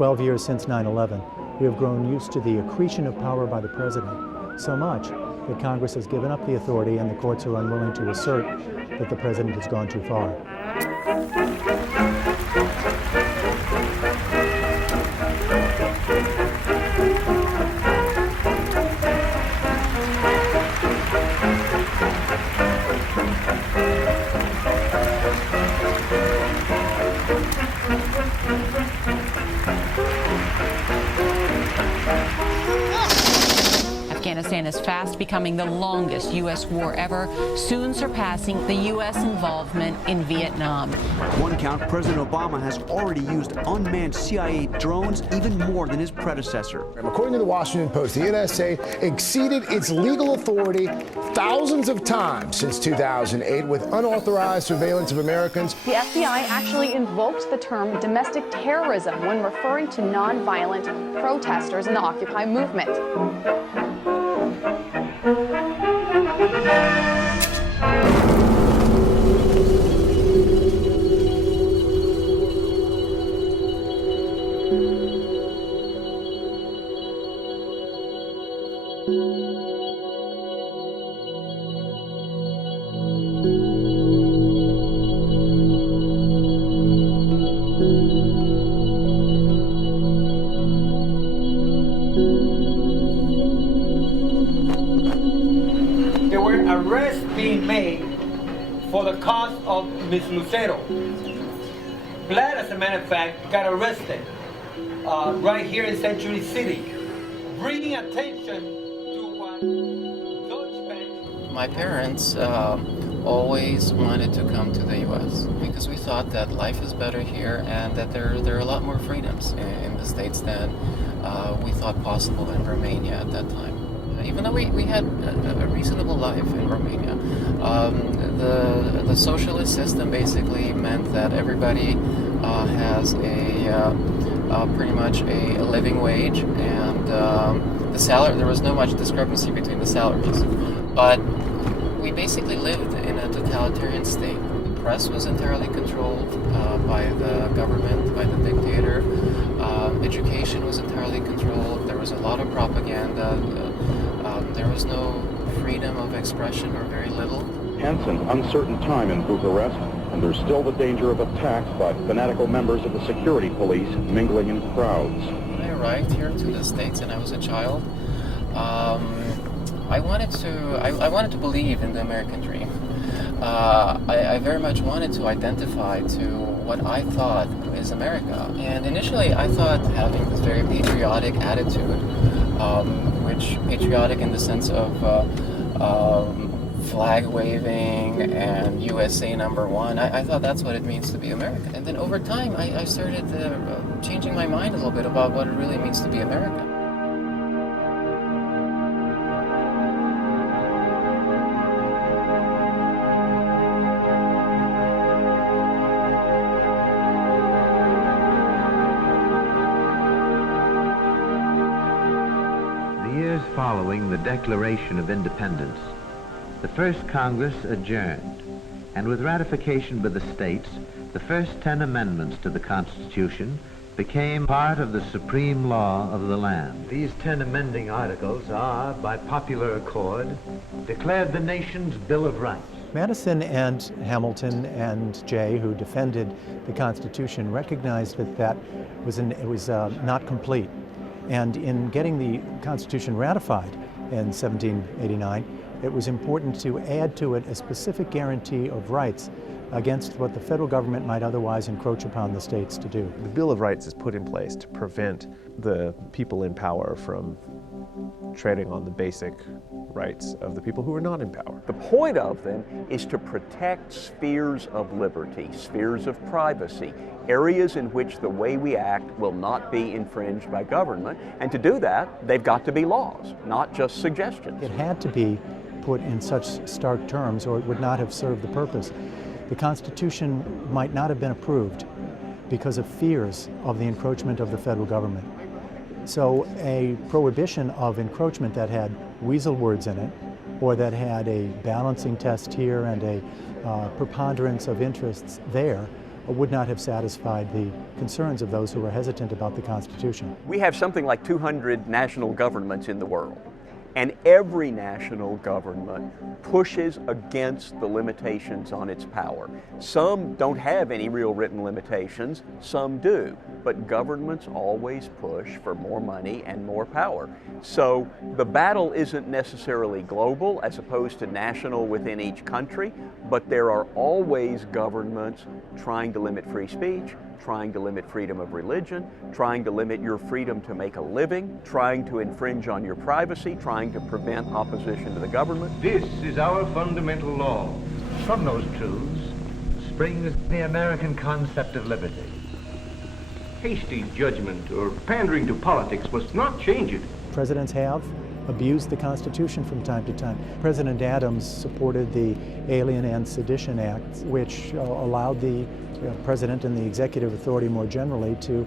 12 years since 9/11, we have grown used to the accretion of power by the president, so much that Congress has given up the authority and the courts are unwilling to assert that the president has gone too far. Afghanistan is fast becoming the longest U.S. war ever, soon surpassing the U.S. involvement in Vietnam. One count, President Obama has already used unmanned CIA drones even more than his predecessor. According to the Washington Post, the NSA exceeded its legal authority thousands of times since 2008 with unauthorized surveillance of Americans. The FBI actually invoked the term domestic terrorism when referring to nonviolent protesters in the Occupy movement. Arrests being made for the cause of Ms. Lucero. Platt, as a matter of fact, got arrested right here in Century City, bringing attention to what Deutsche Bank. My parents always wanted to come to the U.S. because we thought that life is better here and that there are a lot more freedoms in the States than we thought possible in Romania at that time. Even though we had a reasonable life in Romania, the socialist system basically meant that everybody has pretty much a living wage, and the salary. There was no much discrepancy between the salaries, but we basically lived in a totalitarian state. The press was entirely controlled by the government, by the dictator. Education was entirely controlled. There was a lot of propaganda. There was no freedom of expression, or very little. Hence an uncertain time in Bucharest, and there's still the danger of attacks by fanatical members of the security police mingling in crowds. When I arrived here to the States and I was a child, I wanted to believe in the American dream. I very much wanted to identify to what I thought is America. And initially I thought having this very patriotic attitude, which patriotic in the sense of flag waving and USA #1, I thought that's what it means to be American. And then over time I started changing my mind a little bit about what it really means to be American. Following the Declaration of Independence, the first Congress adjourned, and with ratification by the states, the first 10 amendments to the Constitution became part of the supreme law of the land. These 10 amending articles are, by popular accord, declared the nation's Bill of Rights. Madison and Hamilton and Jay, who defended the Constitution, recognized that it was not complete. And in getting the Constitution ratified in 1789, it was important to add to it a specific guarantee of rights against what the federal government might otherwise encroach upon the states to do. The Bill of Rights is put in place to prevent the people in power from treading on the basic rights of the people who are not in power. The point of them is to protect spheres of liberty, spheres of privacy, areas in which the way we act will not be infringed by government. And to do that, they've got to be laws, not just suggestions. It had to be put in such stark terms or it would not have served the purpose. The Constitution might not have been approved because of fears of the encroachment of the federal government. So a prohibition of encroachment that had weasel words in it, or that had a balancing test here and a preponderance of interests there, would not have satisfied the concerns of those who were hesitant about the Constitution. We have something like 200 national governments in the world. And every national government pushes against the limitations on its power. Some don't have any real written limitations, some do. But governments always push for more money and more power. So the battle isn't necessarily global as opposed to national within each country, but there are always governments trying to limit free speech, trying to limit freedom of religion, trying to limit your freedom to make a living, trying to infringe on your privacy, trying to prevent opposition to the government. This is our fundamental law. From those truths springs the American concept of liberty. Hasty judgment or pandering to politics must not change it. Presidents have abused the Constitution from time to time. President Adams supported the Alien and Sedition Act, which allowed the president and the executive authority more generally to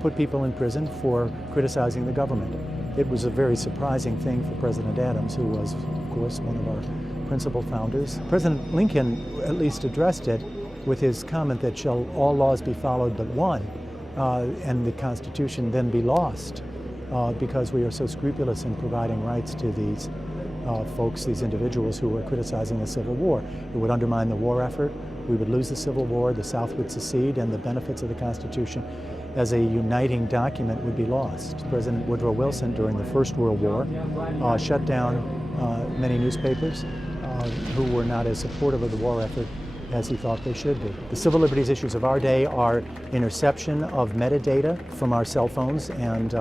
put people in prison for criticizing the government. It was a very surprising thing for President Adams, who was, of course, one of our principal founders. President Lincoln at least addressed it with his comment that shall all laws be followed but one, and the Constitution then be lost because we are so scrupulous in providing rights to these folks, these individuals who were criticizing the Civil War. It would undermine the war effort. We would lose the Civil War, the South would secede, and the benefits of the Constitution as a uniting document would be lost. President Woodrow Wilson, during the First World War, shut down many newspapers who were not as supportive of the war effort as he thought they should be. The civil liberties issues of our day are interception of metadata from our cell phones and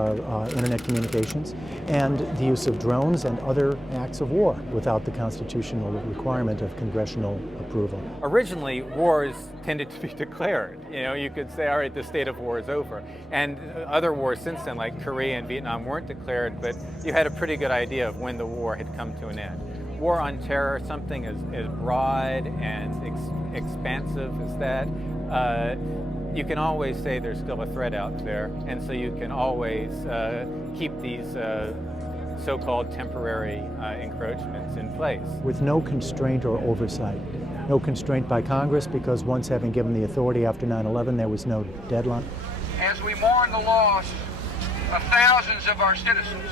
internet communications, and the use of drones and other acts of war without the constitutional requirement of congressional approval. Originally, wars tended to be declared. You know, you could say, all right, the state of war is over. And other wars since then, like Korea and Vietnam, weren't declared, but you had a pretty good idea of when the war had come to an end. War on terror, something as broad and expansive as that, you can always say there's still a threat out there, and so you can always keep these so-called temporary encroachments in place. With no constraint or oversight. No constraint by Congress, because once having given the authority after 9/11, there was no deadline. As we mourn the loss of thousands of our citizens,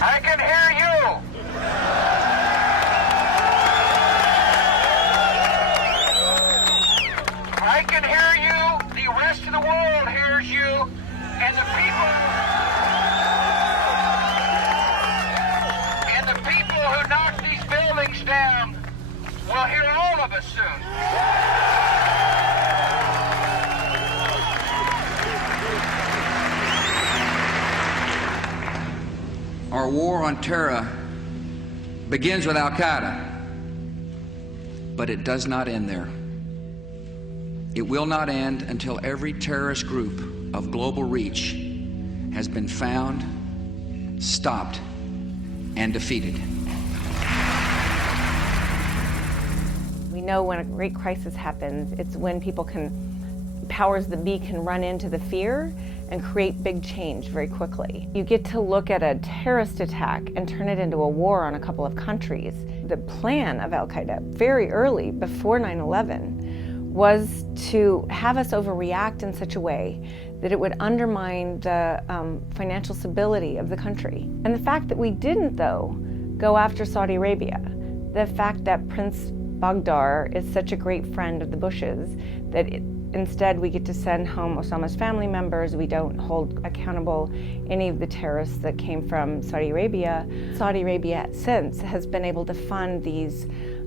I can hear you. I can hear you. The rest of the world hears you. And the people who knock these buildings down will hear all of us soon. Our war on terror begins with Al-Qaeda, but it does not end there. It will not end until every terrorist group of global reach has been found, stopped, and defeated. We know when a great crisis happens, it's when powers that be can run into the fear and create big change very quickly. You get to look at a terrorist attack and turn it into a war on a couple of countries. The plan of Al-Qaeda very early, before 9/11, was to have us overreact in such a way that it would undermine the financial stability of the country. And the fact that we didn't, though, go after Saudi Arabia, the fact that Prince Baghdad is such a great friend of the Bushes, that instead we get to send home Osama's family members, we don't hold accountable any of the terrorists that came from Saudi Arabia. Saudi Arabia since has been able to fund these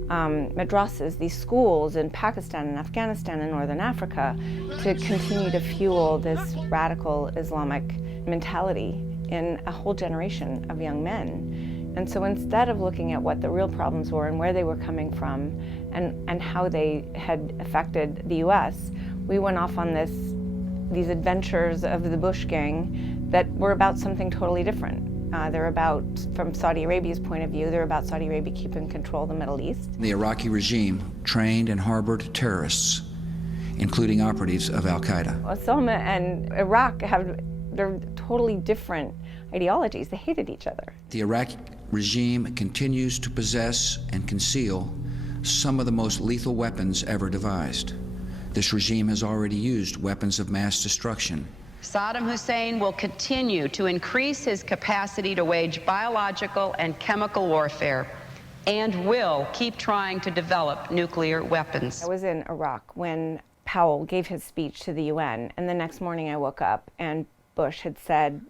madrasas, these schools in Pakistan and Afghanistan and Northern Africa to continue to fuel this radical Islamic mentality in a whole generation of young men. And so instead of looking at what the real problems were and where they were coming from and how they had affected the US, we went off on these adventures of the Bush gang that were about something totally different. They're about, from Saudi Arabia's point of view, they're about Saudi Arabia keeping control of the Middle East. The Iraqi regime trained and harbored terrorists, including operatives of Al-Qaeda. Osama and Iraq they're totally different ideologies. They hated each other. The Iraqi regime continues to possess and conceal some of the most lethal weapons ever devised. This regime has already used weapons of mass destruction. Saddam Hussein will continue to increase his capacity to wage biological and chemical warfare and will keep trying to develop nuclear weapons. I was in Iraq when Powell gave his speech to the UN, and the next morning I woke up and Bush had said,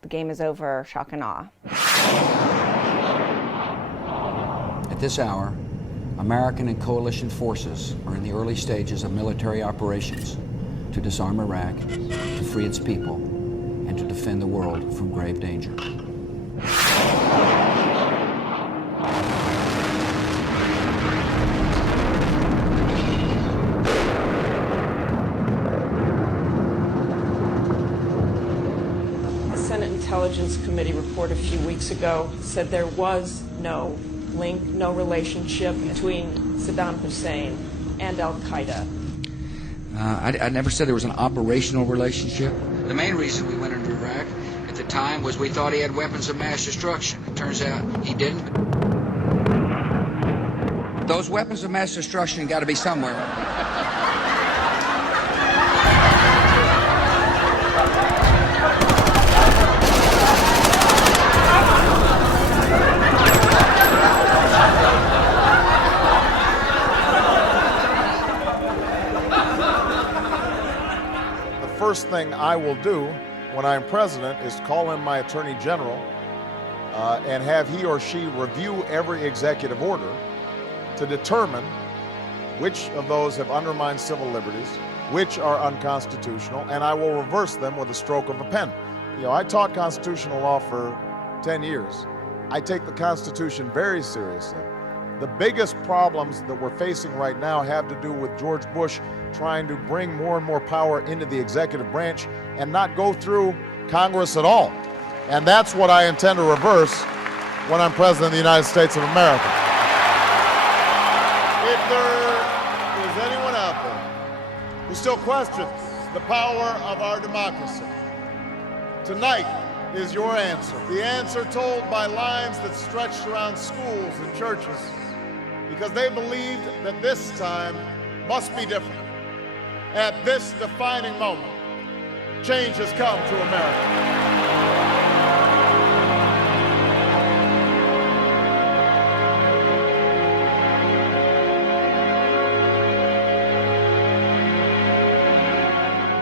"The game is over, shock and awe." At this hour, American and coalition forces are in the early stages of military operations to disarm Iraq, to free its people, and to defend the world from grave danger. The Senate Intelligence Committee report a few weeks ago said there was no link, no relationship between Saddam Hussein and al-Qaeda. I never said there was an operational relationship. The main reason we went into Iraq at the time was we thought he had weapons of mass destruction. It turns out he didn't. Those weapons of mass destruction got to be somewhere. First thing I will do when I'm president is call in my attorney general and have he or she review every executive order to determine which of those have undermined civil liberties, which are unconstitutional, and I will reverse them with a stroke of a pen. You know, I taught constitutional law for 10 years. I take the Constitution very seriously. The biggest problems that we're facing right now have to do with George Bush trying to bring more and more power into the executive branch and not go through Congress at all. And that's what I intend to reverse when I'm President of the United States of America. If there is anyone out there who still questions the power of our democracy, tonight is your answer. The answer told by lines that stretched around schools and churches because they believed that this time must be different. At this defining moment, change has come to America.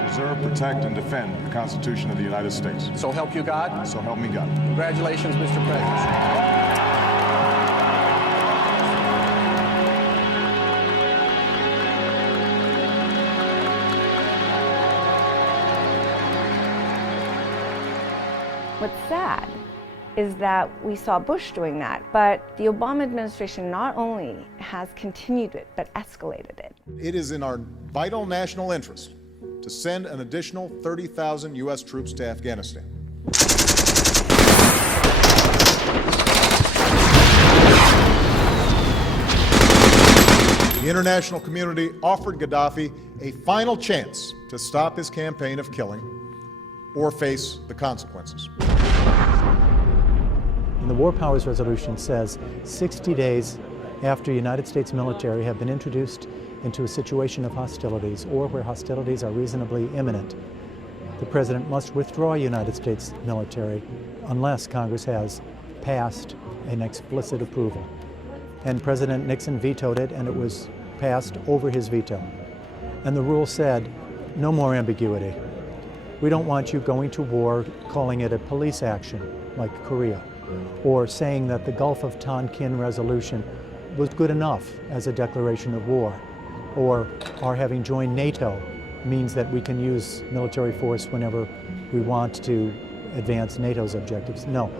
Preserve, protect, and defend the Constitution of the United States. So help you God? So help me God. Congratulations, Mr. President. What's sad is that we saw Bush doing that, but the Obama administration not only has continued it, but escalated it. It is in our vital national interest to send an additional 30,000 U.S. troops to Afghanistan. The international community offered Gaddafi a final chance to stop his campaign of killing or face the consequences. And the War Powers Resolution says 60 days after United States military have been introduced into a situation of hostilities or where hostilities are reasonably imminent, the President must withdraw United States military unless Congress has passed an explicit approval. And President Nixon vetoed it, and it was passed over his veto. And the rule said, no more ambiguity. We don't want you going to war calling it a police action like Korea, or saying that the Gulf of Tonkin resolution was good enough as a declaration of war, or our having joined NATO means that we can use military force whenever we want to advance NATO's objectives. No,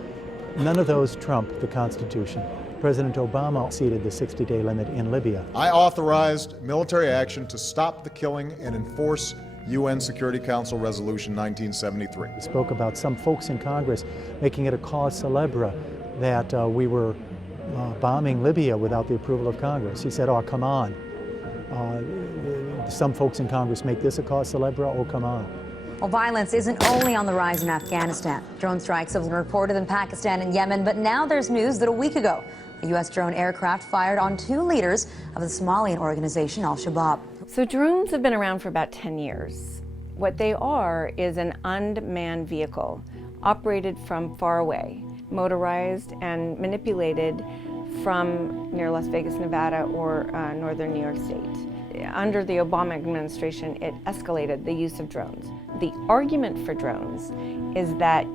none of those trump the Constitution. President Obama exceeded the 60-day limit in Libya. I authorized military action to stop the killing and enforce UN Security Council Resolution 1973. He spoke about some folks in Congress making it a cause célèbre that we were bombing Libya without the approval of Congress. He said, oh, come on. Some folks in Congress make this a cause célèbre, oh, come on. Well, violence isn't only on the rise in Afghanistan. Drone strikes have been reported in Pakistan and Yemen, but now there's news that a week ago, A U.S. drone aircraft fired on 2 leaders of the Somalian organization Al-Shabaab. So drones have been around for about 10 years. What they are is an unmanned vehicle operated from far away, motorized and manipulated from near Las Vegas, Nevada, or northern New York State. Under the Obama administration, it escalated the use of drones. The argument for drones is that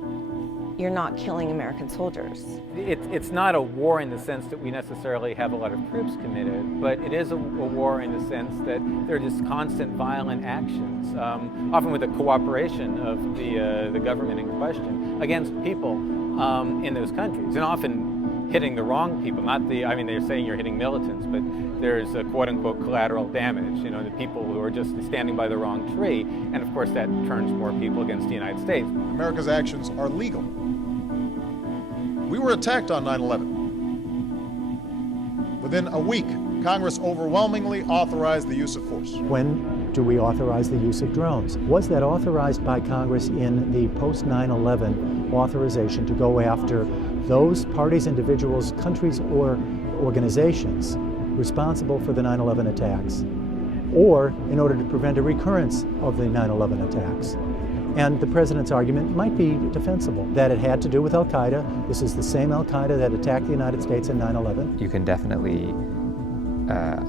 you're not killing American soldiers. It's not a war in the sense that we necessarily have a lot of troops committed, but it is a war in the sense that there are just constant violent actions, often with the cooperation of the government in question, against people in those countries, and often hitting the wrong people, they're saying you're hitting militants, but there's a quote-unquote collateral damage, the people who are just standing by the wrong tree, and of course that turns more people against the United States. America's actions are legal. We were attacked on 9/11. Within a week, Congress overwhelmingly authorized the use of force. When do we authorize the use of drones? Was that authorized by Congress in the post-9/11 authorization to go after those parties, individuals, countries, or organizations responsible for the 9/11 attacks, or in order to prevent a recurrence of the 9/11 attacks? And the president's argument might be defensible, that it had to do with Al-Qaeda. This is the same Al-Qaeda that attacked the United States in 9/11. You can definitely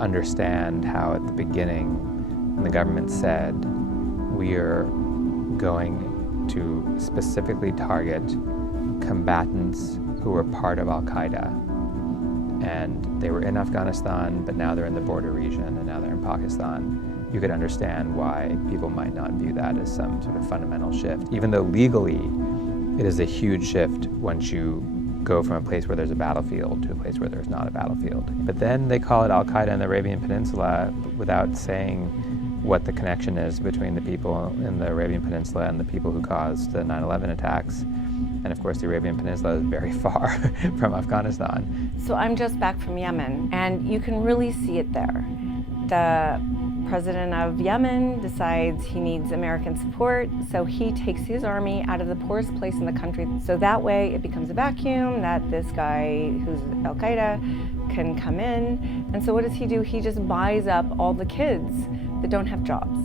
understand how at the beginning, when the government said, we are going to specifically target combatants who were part of Al-Qaeda, and they were in Afghanistan, but now they're in the border region, and now they're in Pakistan. You could understand why people might not view that as some sort of fundamental shift. Even though legally, it is a huge shift once you go from a place where there's a battlefield to a place where there's not a battlefield. But then they call it Al-Qaeda in the Arabian Peninsula without saying what the connection is between the people in the Arabian Peninsula and the people who caused the 9/11 attacks. And of course, the Arabian Peninsula is very far from Afghanistan. So I'm just back from Yemen, and you can really see it there. The president of Yemen decides he needs American support, so he takes his army out of the poorest place in the country. So that way it becomes a vacuum that this guy who's Al-Qaeda can come in. And so what does he do? He just buys up all the kids that don't have jobs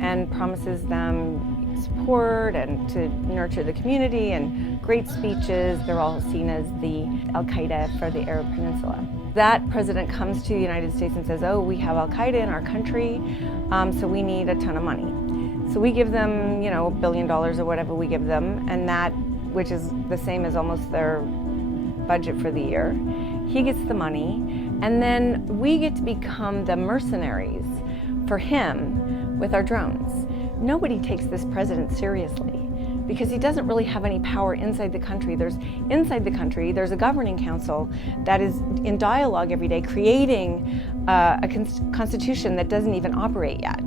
and promises them support and to nurture the community and great speeches. They're all seen as the Al-Qaeda for the Arab Peninsula. That president comes to the United States and says, oh, we have Al-Qaeda in our country, so we need a ton of money. So we give them, $1 billion or whatever we give them, and that, which is the same as almost their budget for the year. He gets the money, and then we get to become the mercenaries for him with our drones. Nobody takes this president seriously because he doesn't really have any power inside the country. There's a governing council that is in dialogue every day, creating a constitution that doesn't even operate yet.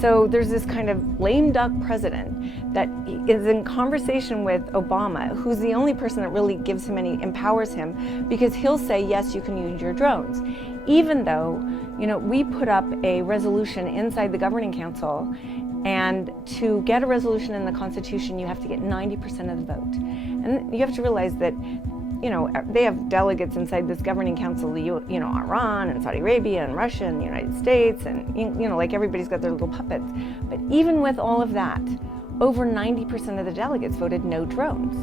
So there's this kind of lame duck president that is in conversation with Obama, who's the only person that really gives him empowers him, because he'll say, yes, you can use your drones. Even though, we put up a resolution inside the governing council, and to get a resolution in the Constitution, you have to get 90% of the vote. And you have to realize that, they have delegates inside this governing council, Iran and Saudi Arabia and Russia and the United States, and, like everybody's got their little puppets. But even with all of that, over 90% of the delegates voted no drones.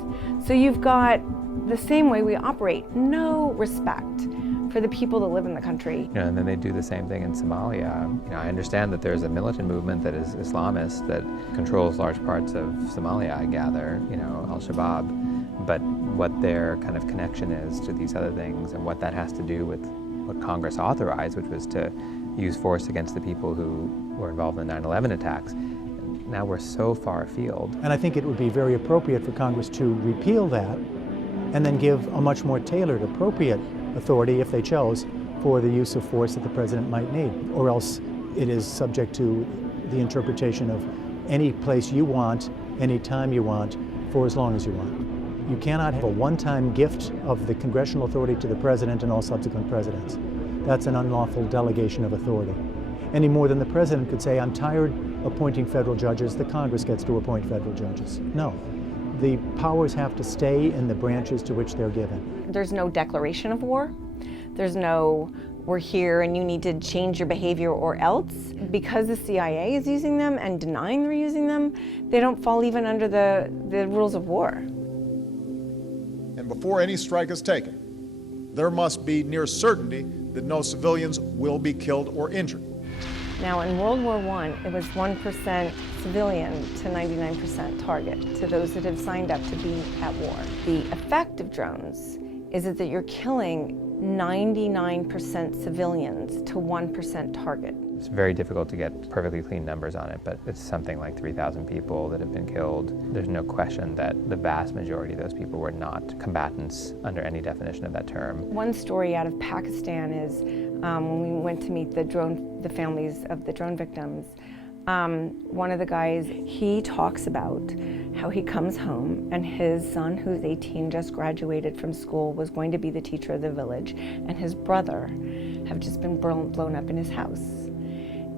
So you've got the same way we operate, no respect for the people that live in the country. And then they do the same thing in Somalia. I understand that there's a militant movement that is Islamist that controls large parts of Somalia, I gather, Al-Shabaab, but what their kind of connection is to these other things and what that has to do with what Congress authorized, which was to use force against the people who were involved in the 9/11 attacks. Now we're so far afield. And I think it would be very appropriate for Congress to repeal that and then give a much more tailored, appropriate authority, if they chose, for the use of force that the president might need. Or else it is subject to the interpretation of any place you want, any time you want, for as long as you want. You cannot have a one-time gift of the congressional authority to the president and all subsequent presidents. That's an unlawful delegation of authority. Any more than the president could say, I'm tired appointing federal judges, the Congress gets to appoint federal judges. No. The powers have to stay in the branches to which they're given. There's no declaration of war, There's no, we're here and you need to change your behavior or else. Because the CIA is using them and denying they're using them, they don't fall even under the rules of war. And before any strike is taken, there must be near certainty that no civilians will be killed or injured. Now, in World War I, it was 1% civilian to 99% target to those that have signed up to be at war. The effect of drones is that you're killing 99% civilians to 1% target. It's very difficult to get perfectly clean numbers on it, but it's something like 3,000 people that have been killed. There's no question that the vast majority of those people were not combatants under any definition of that term. One story out of Pakistan is when we went to meet the families of the drone victims, one of the guys, he talks about how he comes home and his son, who's 18, just graduated from school, was going to be the teacher of the village, and his brother have just been blown up in his house.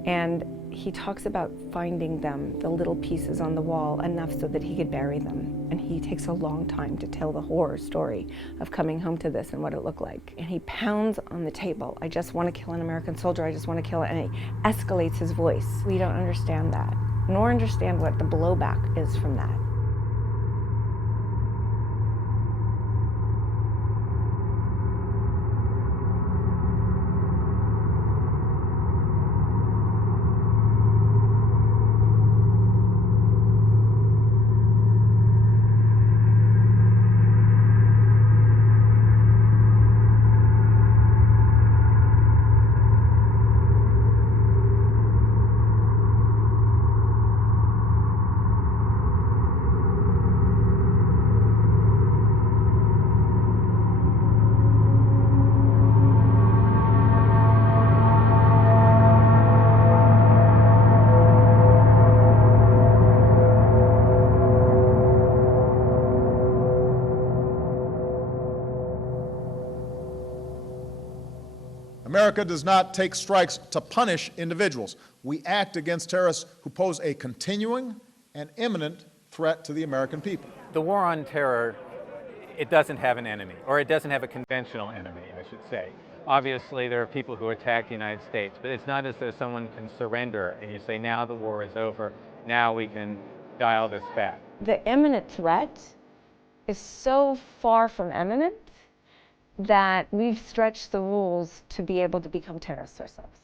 And he talks about finding them, the little pieces on the wall, enough so that he could bury them. And he takes a long time to tell the horror story of coming home to this and what it looked like. And he pounds on the table, I just want to kill an American soldier, I just want to kill it, and he escalates his voice. We don't understand that, nor understand what the blowback is from that. America does not take strikes to punish individuals. We act against terrorists who pose a continuing and imminent threat to the American people. The war on terror, it doesn't have an enemy, or it doesn't have a conventional enemy, I should say. Obviously, there are people who attack the United States, but it's not as though someone can surrender and you say, now the war is over, now we can dial this back. The imminent threat is so far from imminent that we've stretched the rules to be able to become terrorists ourselves.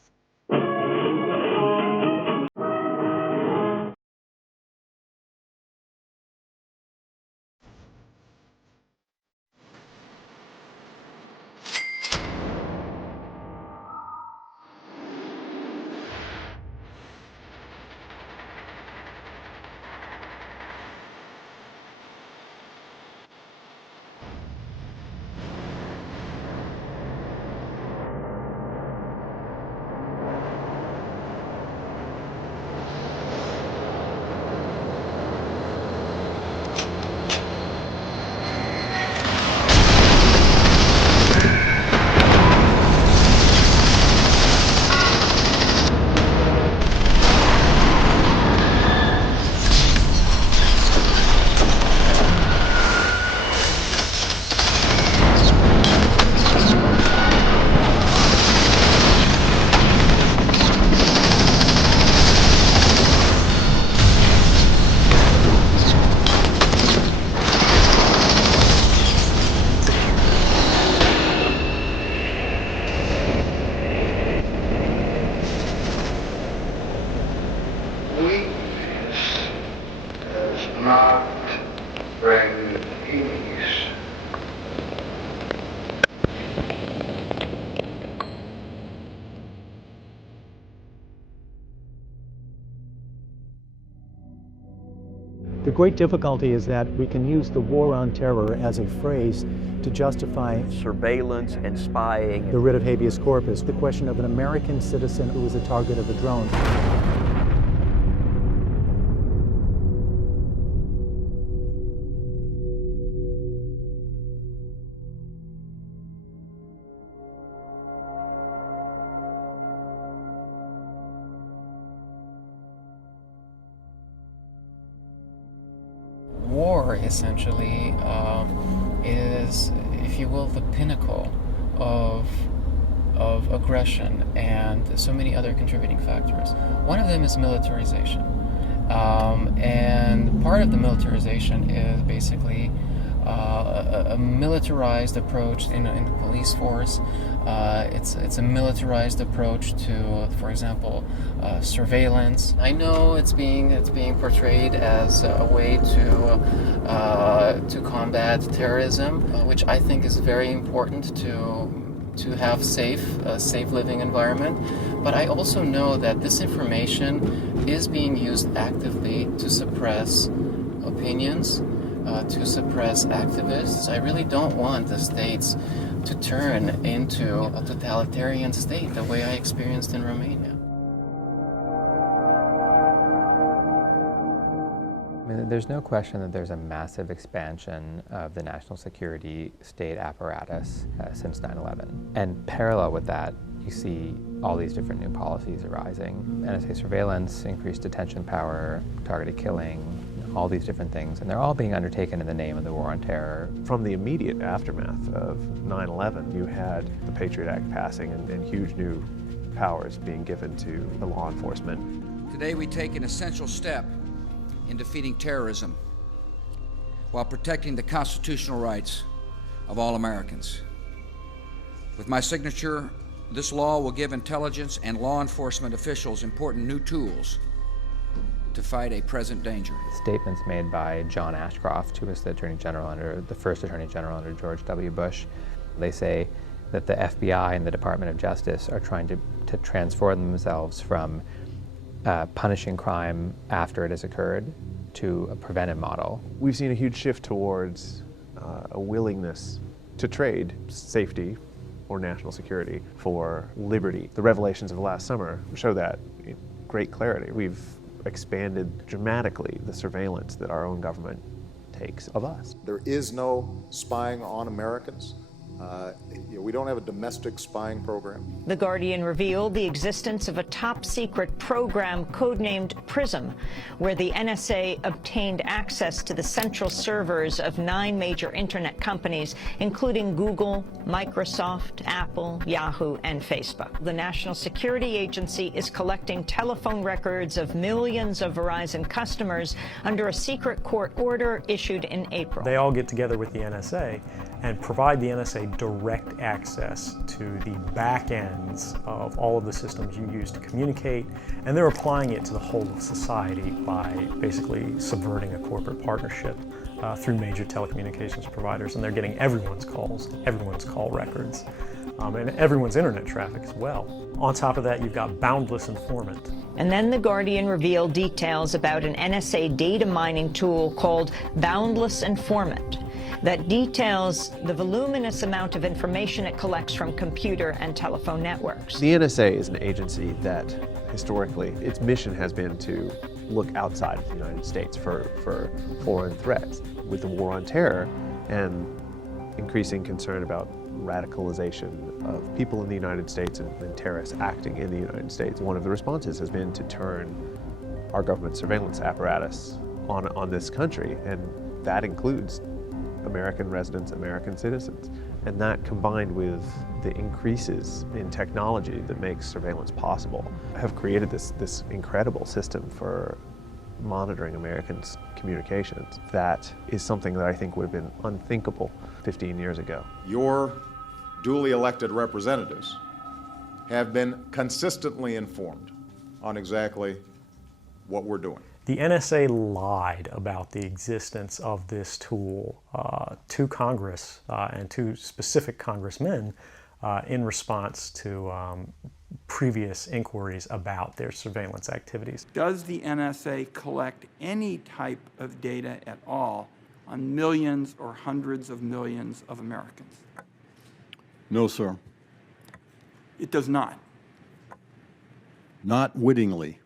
The great difficulty is that we can use the war on terror as a phrase to justify surveillance and spying. The writ of habeas corpus, the question of an American citizen who was a target of a drone. War essentially is, if you will, the pinnacle of of aggression and so many other contributing factors. One of them is militarization. And part of the militarization is basically a militarized approach in the police force. It's a militarized approach to, for example, surveillance. I know it's being portrayed as a way to combat terrorism, which I think is very important to have a safe living environment. But I also know that this information is being used actively to suppress opinions, to suppress activists. I really don't want the states to turn into a totalitarian state the way I experienced in Romania. I mean, there's no question that there's a massive expansion of the national security state apparatus since 9/11. And parallel with that, you see all these different new policies arising. NSA surveillance, increased detention power, targeted killing, all these different things, and they're all being undertaken in the name of the war on terror. From the immediate aftermath of 9/11, you had the Patriot Act passing and huge new powers being given to the law enforcement. Today we take an essential step in defeating terrorism while protecting the constitutional rights of all Americans. With my signature, this law will give intelligence and law enforcement officials important new tools to fight a present danger. Statements made by John Ashcroft, who was the first Attorney General under George W. Bush. They say that the FBI and the Department of Justice are trying to transform themselves from punishing crime after it has occurred to a preventive model. We've seen a huge shift towards a willingness to trade safety or national security for liberty. The revelations of last summer show that in great clarity. We've expanded dramatically the surveillance that our own government takes of us. There is no spying on Americans. We don't have a domestic spying program. The Guardian revealed the existence of a top-secret program codenamed Prism, where the NSA obtained access to the central servers of 9 major internet companies, including Google, Microsoft, Apple, Yahoo, and Facebook. The National Security Agency is collecting telephone records of millions of Verizon customers under a secret court order issued in April. They all get together with the NSA and provide the NSA direct access to the back ends of all of the systems you use to communicate, and they're applying it to the whole of society by basically subverting a corporate partnership through major telecommunications providers, and they're getting everyone's calls, everyone's call records, and everyone's internet traffic as well. On top of that, you've got boundless informant. And then The Guardian revealed details about an NSA data mining tool called Boundless Informant that details the voluminous amount of information it collects from computer and telephone networks. The NSA is an agency that historically its mission has been to look outside of the United States for foreign threats. With the war on terror and increasing concern about radicalization of people in the United States and terrorists acting in the United States, one of the responses has been to turn our government surveillance apparatus on this country, and that includes American residents, American citizens. And that, combined with the increases in technology that makes surveillance possible, have created this incredible system for monitoring Americans' communications. That is something that I think would have been unthinkable 15 years ago. Your duly elected representatives have been consistently informed on exactly what we're doing. The NSA lied about the existence of this tool to Congress and to specific congressmen in response to previous inquiries about their surveillance activities. Does the NSA collect any type of data at all on millions or hundreds of millions of Americans? No, sir. It does not. Not wittingly.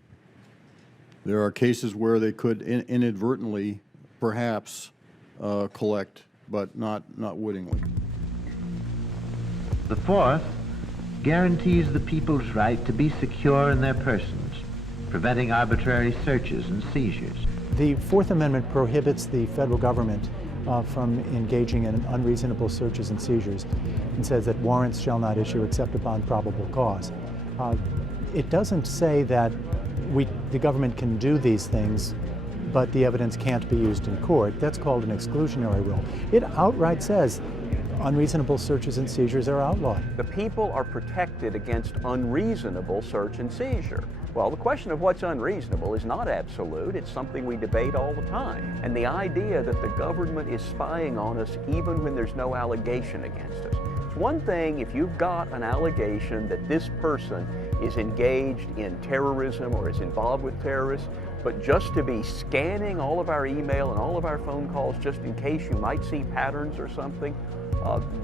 There are cases where they could inadvertently, perhaps, collect, but not wittingly. The fourth guarantees the people's right to be secure in their persons, preventing arbitrary searches and seizures. The Fourth Amendment prohibits the federal government from engaging in unreasonable searches and seizures, and says that warrants shall not issue except upon probable cause. It doesn't say that the government can do these things, but the evidence can't be used in court. That's called an exclusionary rule. It outright says unreasonable searches and seizures are outlawed. The people are protected against unreasonable search and seizure. Well, the question of what's unreasonable is not absolute. It's something we debate all the time. And the idea that the government is spying on us even when there's no allegation against us. It's one thing if you've got an allegation that this person is engaged in terrorism or is involved with terrorists, but just to be scanning all of our email and all of our phone calls just in case you might see patterns or something,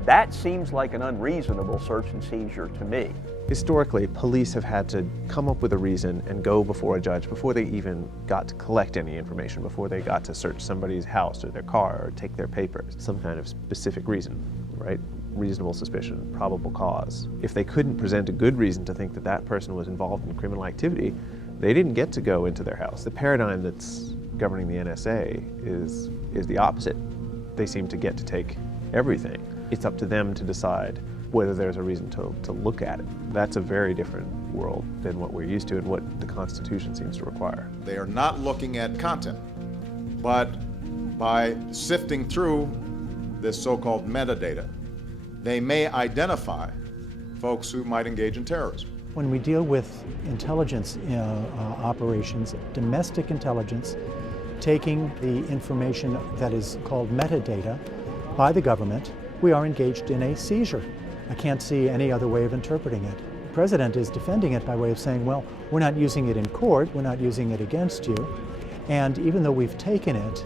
that seems like an unreasonable search and seizure to me. Historically, police have had to come up with a reason and go before a judge before they even got to collect any information, before they got to search somebody's house or their car or take their papers. Some kind of specific reason, right? Reasonable suspicion, probable cause. If they couldn't present a good reason to think that that person was involved in criminal activity, they didn't get to go into their house. The paradigm that's governing the NSA is the opposite. They seem to get to take everything. It's up to them to decide whether there's a reason to look at it. That's a very different world than what we're used to and what the Constitution seems to require. They are not looking at content, but by sifting through this so-called metadata, they may identify folks who might engage in terrorism. When we deal with intelligence operations, domestic intelligence, taking the information that is called metadata by the government, we are engaged in a seizure. I can't see any other way of interpreting it. The president is defending it by way of saying, well, we're not using it in court, we're not using it against you, and even though we've taken it,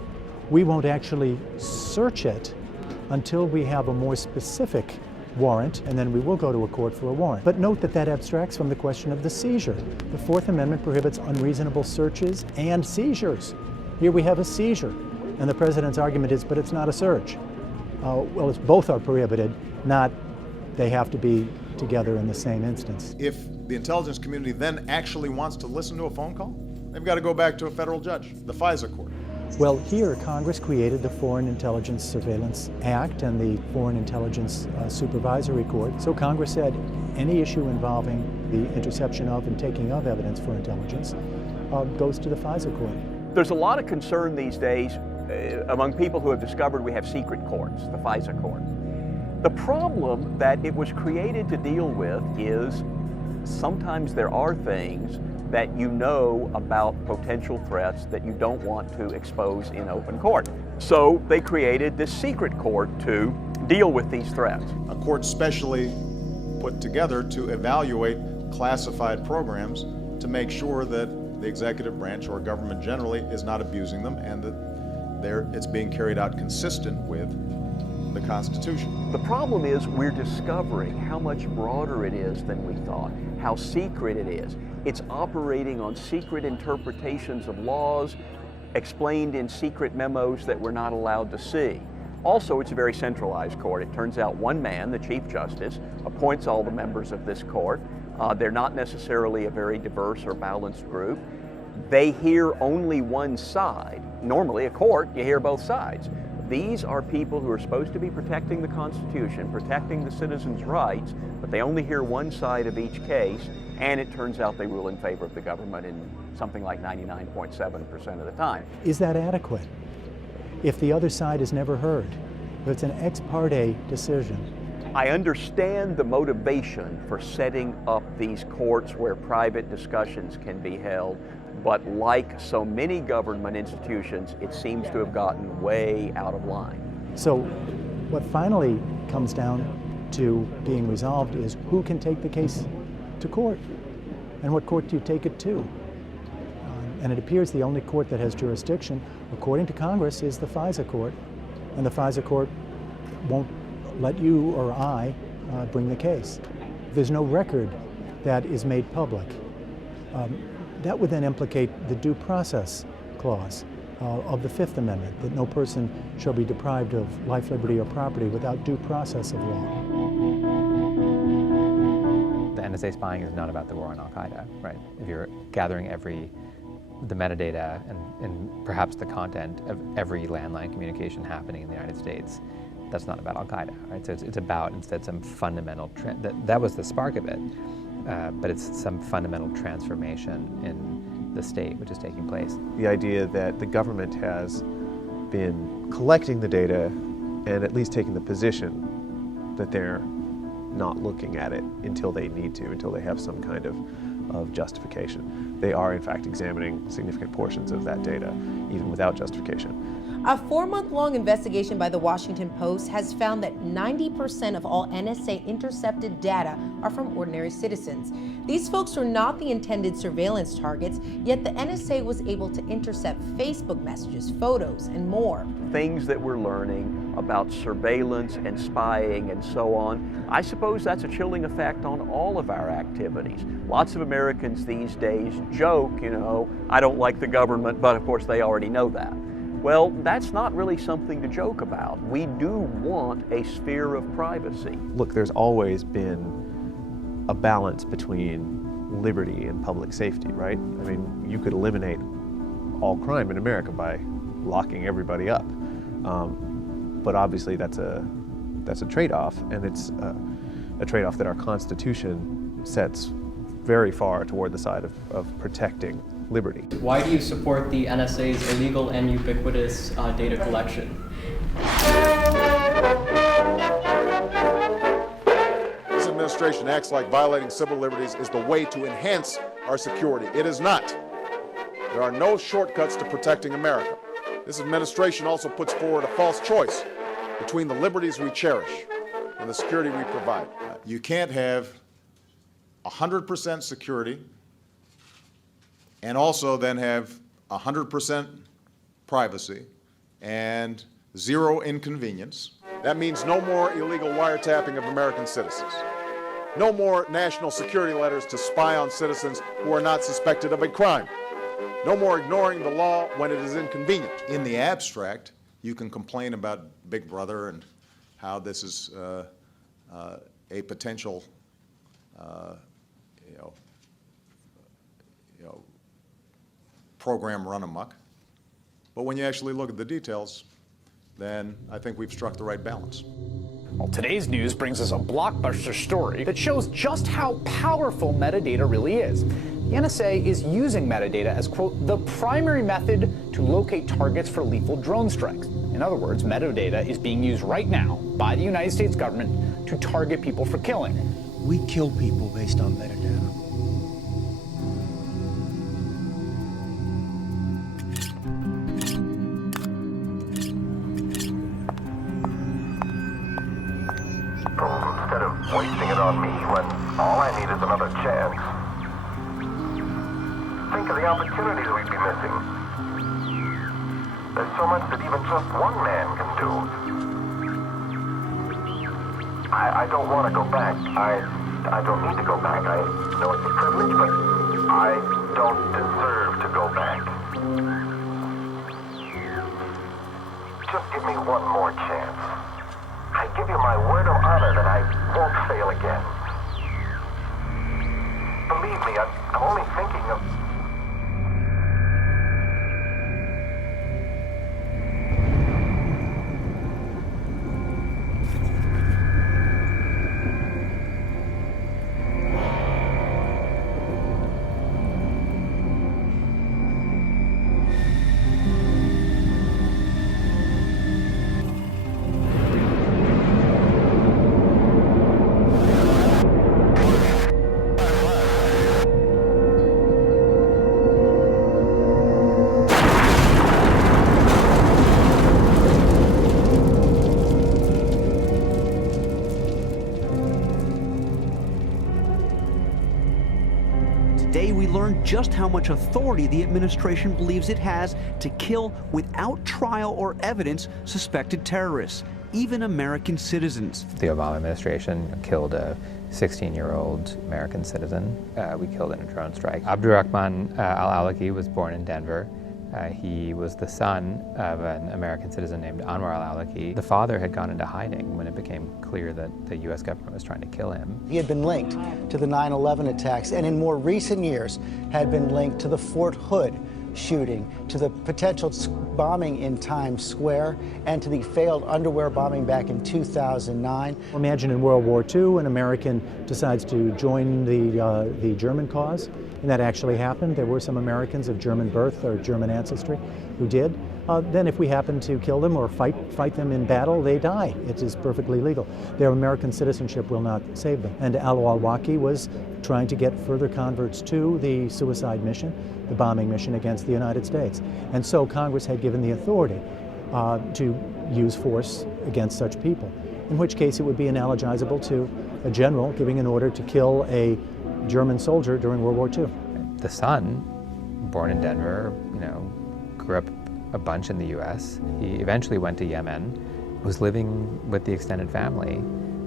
we won't actually search it until we have a more specific warrant, and then we will go to a court for a warrant. But note that that abstracts from the question of the seizure. The Fourth Amendment prohibits unreasonable searches and seizures. Here we have a seizure, and the president's argument is, but it's not a search. Well, both are prohibited, not they have to be together in the same instance. If the intelligence community then actually wants to listen to a phone call, they've got to go back to a federal judge, the FISA court. Well, here Congress created the Foreign Intelligence Surveillance Act and the Foreign Intelligence Supervisory Court. So Congress said any issue involving the interception of and taking of evidence for intelligence goes to the FISA court. There's a lot of concern these days among people who have discovered we have secret courts, the FISA court. The problem that it was created to deal with is sometimes there are things that you know about potential threats that you don't want to expose in open court. So they created this secret court to deal with these threats. A court specially put together to evaluate classified programs to make sure that the executive branch or government generally is not abusing them and that it's being carried out consistent with the Constitution. The problem is we're discovering how much broader it is than we thought, how secret it is. It's operating on secret interpretations of laws explained in secret memos that we're not allowed to see. Also, it's a very centralized court. It turns out one man, the Chief Justice, appoints all the members of this court. They're not necessarily a very diverse or balanced group. They hear only one side. Normally, a court, you hear both sides. These are people who are supposed to be protecting the Constitution, protecting the citizens' rights, but they only hear one side of each case, and it turns out they rule in favor of the government in something like 99.7% of the time. Is that adequate? If the other side is never heard, if it's an ex parte decision. I understand the motivation for setting up these courts where private discussions can be held, but like so many government institutions, it seems to have gotten way out of line. So what finally comes down to being resolved is who can take the case to court, and what court do you take it to? And it appears the only court that has jurisdiction, according to Congress, is the FISA court, and the FISA court won't let you or I bring the case. There's no record that is made public. That would then implicate the due process clause of the Fifth Amendment, that no person shall be deprived of life, liberty, or property without due process of law. The NSA spying is not about the war on al-Qaeda, right? If you're gathering every the metadata and perhaps the content of every landline communication happening in the United States. That's not about Al-Qaeda, right? So it's about instead some fundamental, that was the spark of it, but it's some fundamental transformation in the state which is taking place. The idea that the government has been collecting the data and at least taking the position that they're not looking at it until they need to, until they have some kind of justification. They are in fact examining significant portions of that data, even without justification. A 4-month-long investigation by the Washington Post has found that 90% of all NSA intercepted data are from ordinary citizens. These folks are not the intended surveillance targets, yet the NSA was able to intercept Facebook messages, photos, and more. Things that we're learning about surveillance and spying and so on, I suppose that's a chilling effect on all of our activities. Lots of Americans these days joke, you know, I don't like the government, but of course they already know that. Well, that's not really something to joke about. We do want a sphere of privacy. Look, there's always been a balance between liberty and public safety, right? I mean, you could eliminate all crime in America by locking everybody up. But obviously that's a trade-off, and it's a trade-off that our Constitution sets very far toward the side of protecting liberty. Why do you support the NSA's illegal and ubiquitous data collection? This administration acts like violating civil liberties is the way to enhance our security. It is not. There are no shortcuts to protecting America. This administration also puts forward a false choice between the liberties we cherish and the security we provide. You can't have 100% security and also then have 100% privacy and zero inconvenience. That means no more illegal wiretapping of American citizens. No more national security letters to spy on citizens who are not suspected of a crime. No more ignoring the law when it is inconvenient. In the abstract, you can complain about Big Brother and how this is a potential program run amok. But when you actually look at the details, then I think we've struck the right balance. Well, today's news brings us a blockbuster story that shows just how powerful metadata really is. The NSA is using metadata as, quote, the primary method to locate targets for lethal drone strikes. In other words, metadata is being used right now by the United States government to target people for killing. We kill people based on metadata. Instead of wasting it on me when all I need is another chance. Think of the opportunities we'd be missing. There's so much that even just one man can do. I don't want to go back. I don't need to go back. I know it's a privilege, but I don't deserve to go back. Just give me one more chance. I give you my word of honor that I won't fail again. Believe me, I'm only thinking of... Today we learned just how much authority the administration believes it has to kill without trial or evidence suspected terrorists, even American citizens. The Obama administration killed a 16-year-old American citizen. We killed in a drone strike. Abdurrahman al-Awlaki was born in Denver. He was the son of an American citizen named Anwar al-Awlaki. The father had gone into hiding when it became clear that the U.S. government was trying to kill him. He had been linked to the 9/11 attacks, and in more recent years had been linked to the Fort Hood shooting, to the potential bombing in Times Square, and to the failed underwear bombing back in 2009. Imagine in World War II, an American decides to join the German cause, and that actually happened. There were some Americans of German birth or German ancestry who did. Then if we happen to kill them or fight them in battle, they die. It is perfectly legal. Their American citizenship will not save them. And al-Awlaki was trying to get further converts to the suicide mission, the bombing mission against the United States. And so Congress had given the authority to use force against such people, in which case it would be analogizable to a general giving an order to kill a German soldier during World War II. The son, born in Denver, grew up a bunch in the U.S. He eventually went to Yemen, was living with the extended family,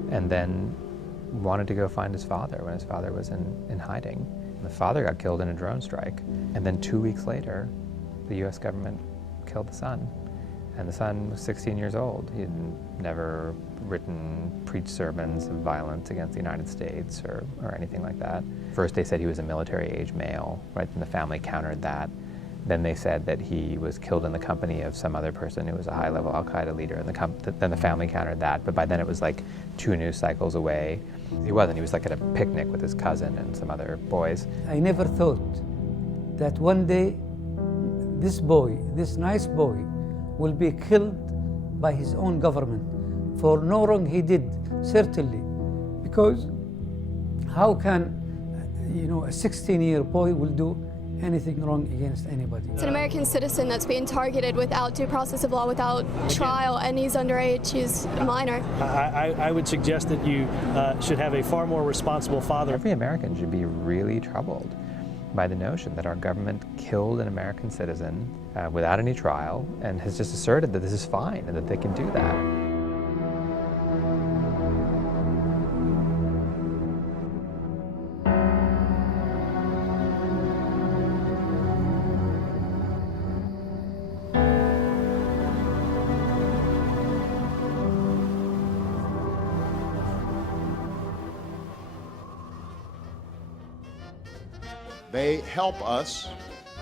and then wanted to go find his father when his father was in hiding. The father got killed in a drone strike, and then 2 weeks later, the U.S. government killed the son. And the son was 16 years old. He had never preached sermons of violence against the United States or anything like that. First they said he was a military-age male, right? And the family countered that. Then they said that he was killed in the company of some other person who was a high-level al-Qaeda leader, and then the family countered that, but by then it was like 2 news cycles away. He wasn't. He was like at a picnic with his cousin and some other boys. I never thought that one day this boy, this nice boy, will be killed by his own government for no wrong he did, certainly. Because how can, a 16-year boy will do anything wrong against anybody? It's an American citizen that's being targeted without due process of law, without trial, and he's underage, he's a minor. I would suggest that you should have a far more responsible father. Every American should be really troubled by the notion that our government killed an American citizen without any trial and has just asserted that this is fine and that they can do that. They help us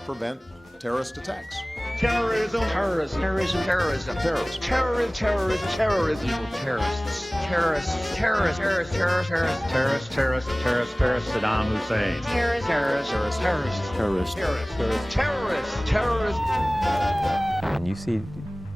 prevent terrorist attacks. Terrorism. Terrorism. Terrorism. Terrorism. Terrorism. Terrorism. Terrorism. Terrorism. Evil terrorists. Terrorists. Terrorists. Terrorists. Terrorists. Terrorists. Terrorists. Terrorists. Terrorists. Saddam Hussein. Terrorists. Terrorists. Terrorists. Terrorists. Terrorists. Terrorists. Terrorists. And you see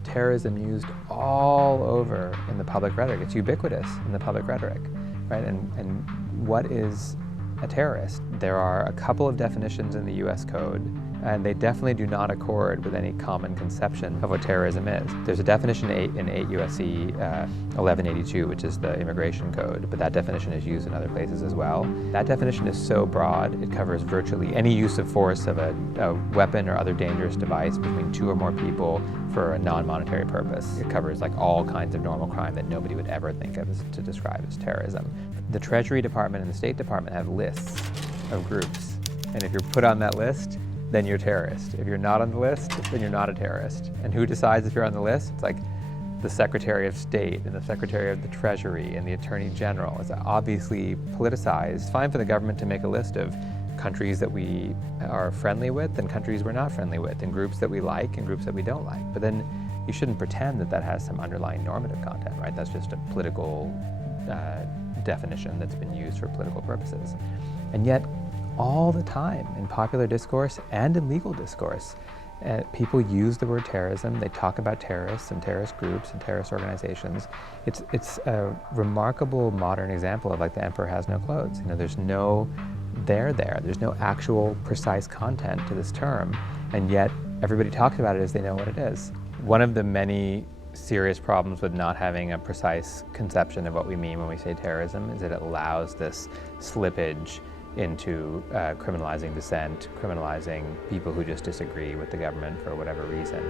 terrorism used all over in the public rhetoric. It's ubiquitous in the public rhetoric, right? And what is a terrorist? There are a couple of definitions in the U.S. Code, and they definitely do not accord with any common conception of what terrorism is. There's a definition in 8 U.S.C. 1182, which is the immigration code, but that definition is used in other places as well. That definition is so broad, it covers virtually any use of force of a weapon or other dangerous device between 2 or more people for a non-monetary purpose. It covers like all kinds of normal crime that nobody would ever think of to describe as terrorism. The Treasury Department and the State Department have lists of groups, and if you're put on that list, then you're a terrorist. If you're not on the list, then you're not a terrorist. And who decides if you're on the list? It's like the Secretary of State and the Secretary of the Treasury and the Attorney General. It's obviously politicized. It's fine for the government to make a list of countries that we are friendly with and countries we're not friendly with, and groups that we like and groups that we don't like. But then you shouldn't pretend that that has some underlying normative content, right? That's just a political definition that's been used for political purposes. And yet, all the time in popular discourse and in legal discourse, people use the word terrorism. They talk about terrorists and terrorist groups and terrorist organizations. It's a remarkable modern example of like the emperor has no clothes. There's no there. There's no actual precise content to this term, and yet everybody talks about it as they know what it is. One of the many serious problems with not having a precise conception of what we mean when we say terrorism is that it allows this slippage into criminalizing dissent, criminalizing people who just disagree with the government for whatever reason.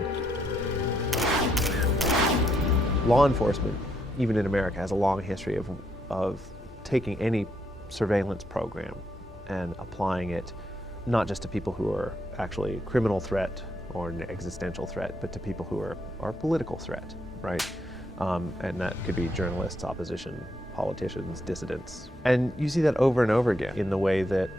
Law enforcement, even in America, has a long history of taking any surveillance program and applying it not just to people who are actually a criminal threat or an existential threat, but to people who are a political threat, right? And that could be journalists, opposition politicians, dissidents. And you see that over and over again in the way that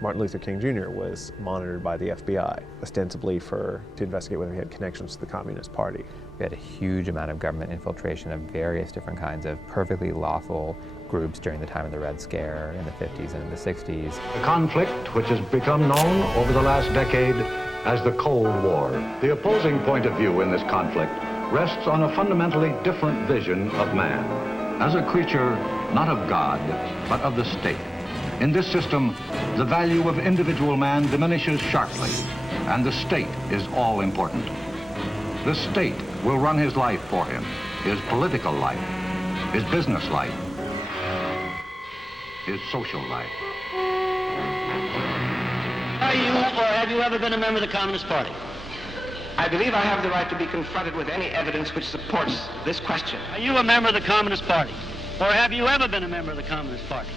Martin Luther King Jr. was monitored by the FBI, ostensibly to investigate whether he had connections to the Communist Party. We had a huge amount of government infiltration of various different kinds of perfectly lawful groups during the time of the Red Scare in the 50s and in the 60s. A conflict which has become known over the last decade as the Cold War. The opposing point of view in this conflict rests on a fundamentally different vision of man, as a creature not of God, but of the state. In this system, the value of individual man diminishes sharply, and the state is all important. The state will run his life for him, his political life, his business life, his social life. Are you or have you ever been a member of the Communist Party? I believe I have the right to be confronted with any evidence which supports this question. Are you a member of the Communist Party? Or have you ever been a member of the Communist Party?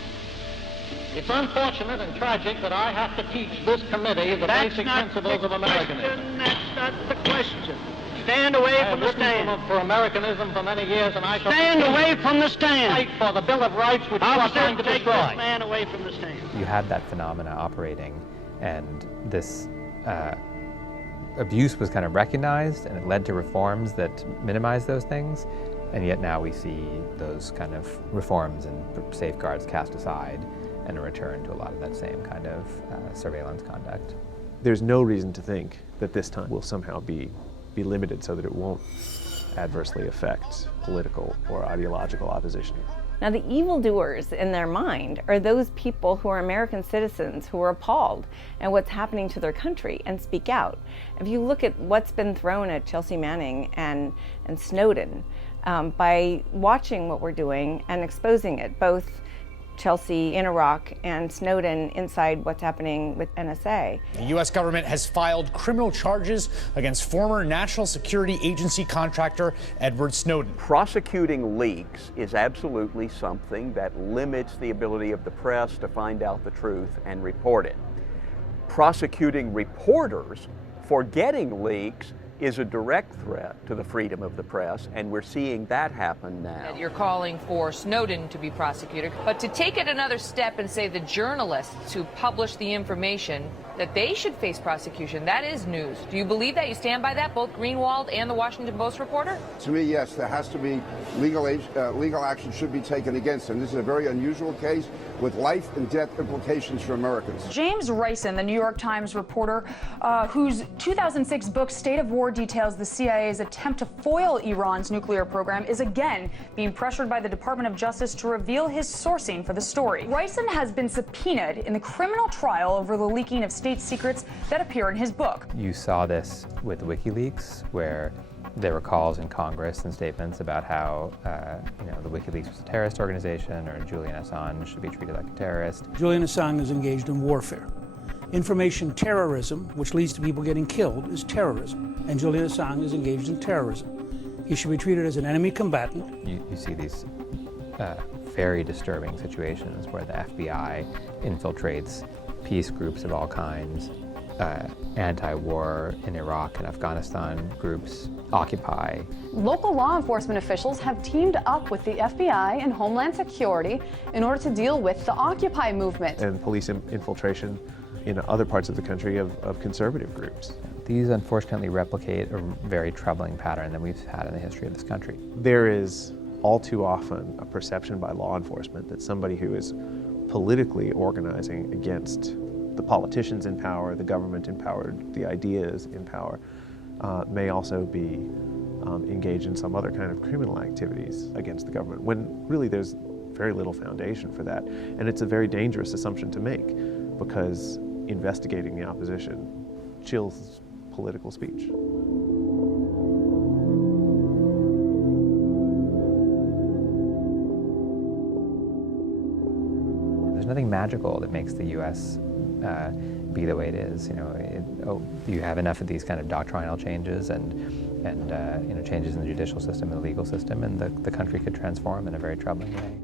It's unfortunate and tragic that I have to teach this committee the basic principles of Americanism. That's not the question. Stand away from the stand. For Americanism for many years, and I shall stand away from the stand. Fight for the Bill of Rights, which you are trying to destroy. This man away from the stand. You had that phenomena operating, and this abuse was kind of recognized, and it led to reforms that minimized those things. And yet now we see those kind of reforms and safeguards cast aside and a return to a lot of that same kind of surveillance conduct. There's no reason to think that this time will somehow be limited so that it won't adversely affect political or ideological opposition. Now, the evildoers in their mind are those people who are American citizens who are appalled at what's happening to their country and speak out. If you look at what's been thrown at Chelsea Manning and Snowden, by watching what we're doing and exposing it, both Chelsea in Iraq and Snowden inside what's happening with NSA. The U.S. government has filed criminal charges against former National Security Agency contractor Edward Snowden. Prosecuting leaks is absolutely something that limits the ability of the press to find out the truth and report it. Prosecuting reporters for getting leaks is a direct threat to the freedom of the press, and we're seeing that happen now. You're calling for Snowden to be prosecuted, but to take it another step and say the journalists who published the information, that they should face prosecution, that is news. Do you believe that? You stand by that, both Greenwald and the Washington Post reporter? To me, yes, there has to be legal action should be taken against him. This is a very unusual case with life and death implications for Americans. James Cromwell, the New York Times reporter, whose 2006 book State of War details the CIA's attempt to foil Iran's nuclear program, is again being pressured by the Department of Justice to reveal his sourcing for the story. Cromwell has been subpoenaed in the criminal trial over the leaking of state secrets that appear in his book. You saw this with WikiLeaks, where there were calls in Congress and statements about how the WikiLeaks was a terrorist organization, or Julian Assange should be treated like a terrorist. Julian Assange is engaged in warfare. Information terrorism, which leads to people getting killed, is terrorism. And Julian Assange is engaged in terrorism. He should be treated as an enemy combatant. You see these very disturbing situations where the FBI infiltrates peace groups of all kinds, anti-war in Iraq and Afghanistan groups, Occupy. Local law enforcement officials have teamed up with the FBI and Homeland Security in order to deal with the Occupy movement. And police infiltration in other parts of the country of conservative groups. These unfortunately replicate a very troubling pattern that we've had in the history of this country. There is all too often a perception by law enforcement that somebody who is politically organizing against the politicians in power, the government in power, the ideas in power, may also be engaged in some other kind of criminal activities against the government, when really there's very little foundation for that. And it's a very dangerous assumption to make, because investigating the opposition chills political speech. There's nothing magical that makes the U.S. Be the way it is. You have enough of these kind of doctrinal changes and changes in the judicial system and the legal system, and the country could transform in a very troubling way.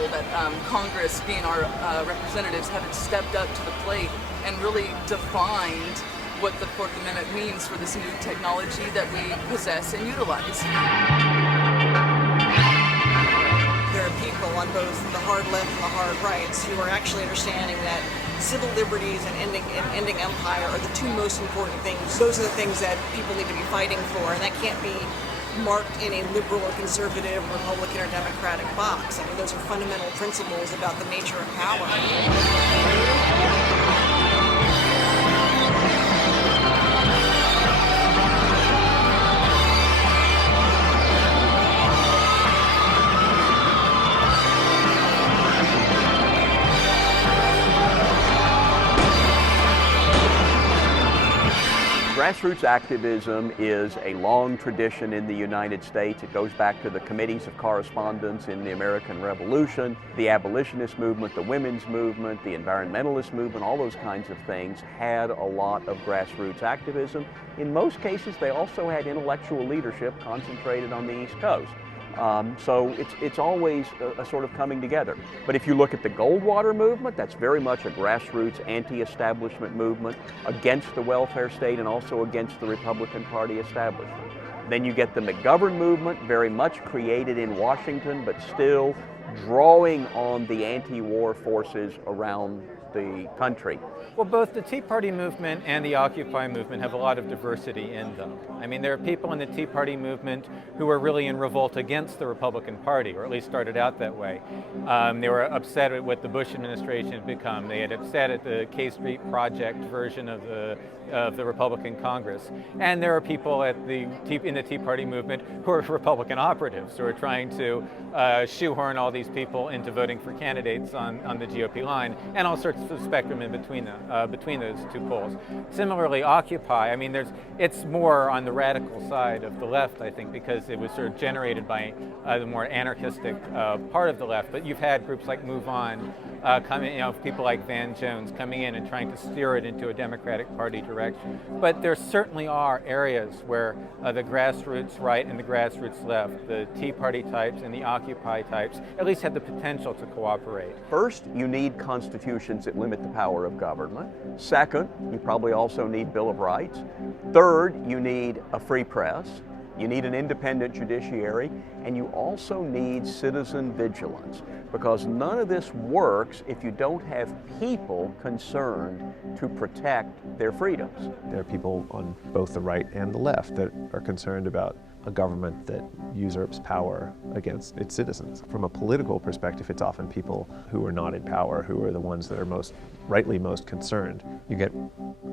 remarkable that Congress, being our representatives, haven't stepped up to the plate and really defined what the Fourth Amendment means for this new technology that we possess and utilize. There are people on both the hard left and the hard rights who are actually understanding that civil liberties and ending empire are the two most important things. Those are the things that people need to be fighting for, and that can't be marked in a liberal or conservative, Republican or Democratic box. I mean, those are fundamental principles about the nature of power. Grassroots activism is a long tradition in the United States. It goes back to the committees of correspondence in the American Revolution, the abolitionist movement, the women's movement, the environmentalist movement, all those kinds of things had a lot of grassroots activism. In most cases, they also had intellectual leadership concentrated on the East Coast. So it's always a sort of coming together. But if you look at the Goldwater movement, that's very much a grassroots anti-establishment movement against the welfare state and also against the Republican Party establishment. Then you get the McGovern movement, very much created in Washington, but still drawing on the anti-war forces around the country. Well, both the Tea Party movement and the Occupy movement have a lot of diversity in them. I mean, there are people in the Tea Party movement who are really in revolt against the Republican Party, or at least started out that way. They were upset at what the Bush administration had become. They had upset at the K Street Project version of the Republican Congress. And there are people in the Tea Party movement who are Republican operatives, who are trying to shoehorn all these people into voting for candidates on the GOP line, and all sorts of spectrum in between them, between those two poles. Similarly, Occupy, I mean, it's more on the radical side of the left, I think, because it was sort of generated by the more anarchistic part of the left. But you've had groups like Move On coming, people like Van Jones coming in and trying to steer it into a Democratic Party direction. But there certainly are areas where the grassroots right and the grassroots left, the Tea Party types and the Occupy types, at least have the potential to cooperate. First, you need constitutions that limit the power of government. Second, you probably also need Bill of Rights. Third, you need a free press. You need an independent judiciary, and you also need citizen vigilance, because none of this works if you don't have people concerned to protect their freedoms. There are people on both the right and the left that are concerned about a government that usurps power against its citizens. From a political perspective, it's often people who are not in power who are the ones that are rightly most concerned. You get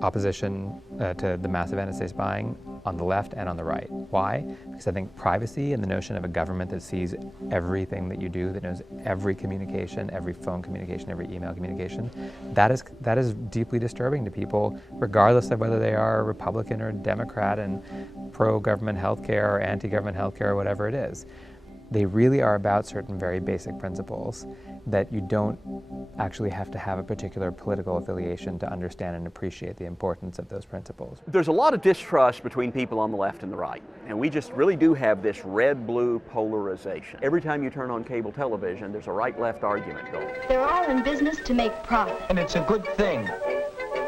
opposition to the massive NSA spying on the left and on the right. Why? Because I think privacy and the notion of a government that sees everything that you do, that knows every communication, every phone communication, every email communication, that is deeply disturbing to people, regardless of whether they are Republican or Democrat and pro-government healthcare or anti-government healthcare or whatever it is. They really are about certain very basic principles that you don't actually have to have a particular political affiliation to understand and appreciate the importance of those principles. There's a lot of distrust between people on the left and the right, and we just really do have this red-blue polarization. Every time you turn on cable television, there's a right-left argument going. They're all in business to make profit. And it's a good thing.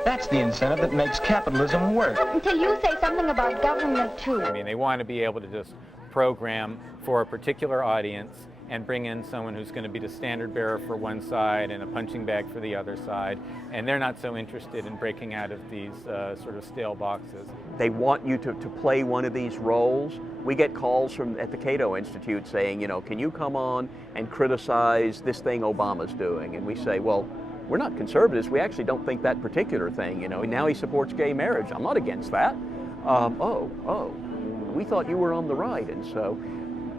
That's the incentive that makes capitalism work. Until you say something about government, too. I mean, they want to be able to just program for a particular audience and bring in someone who's going to be the standard bearer for one side and a punching bag for the other side. And they're not so interested in breaking out of these sort of stale boxes. They want you to play one of these roles. We get calls at the Cato Institute saying, can you come on and criticize this thing Obama's doing? And we say, well, we're not conservatives. We actually don't think that particular thing. Now he supports gay marriage. I'm not against that. We thought you were on the right. And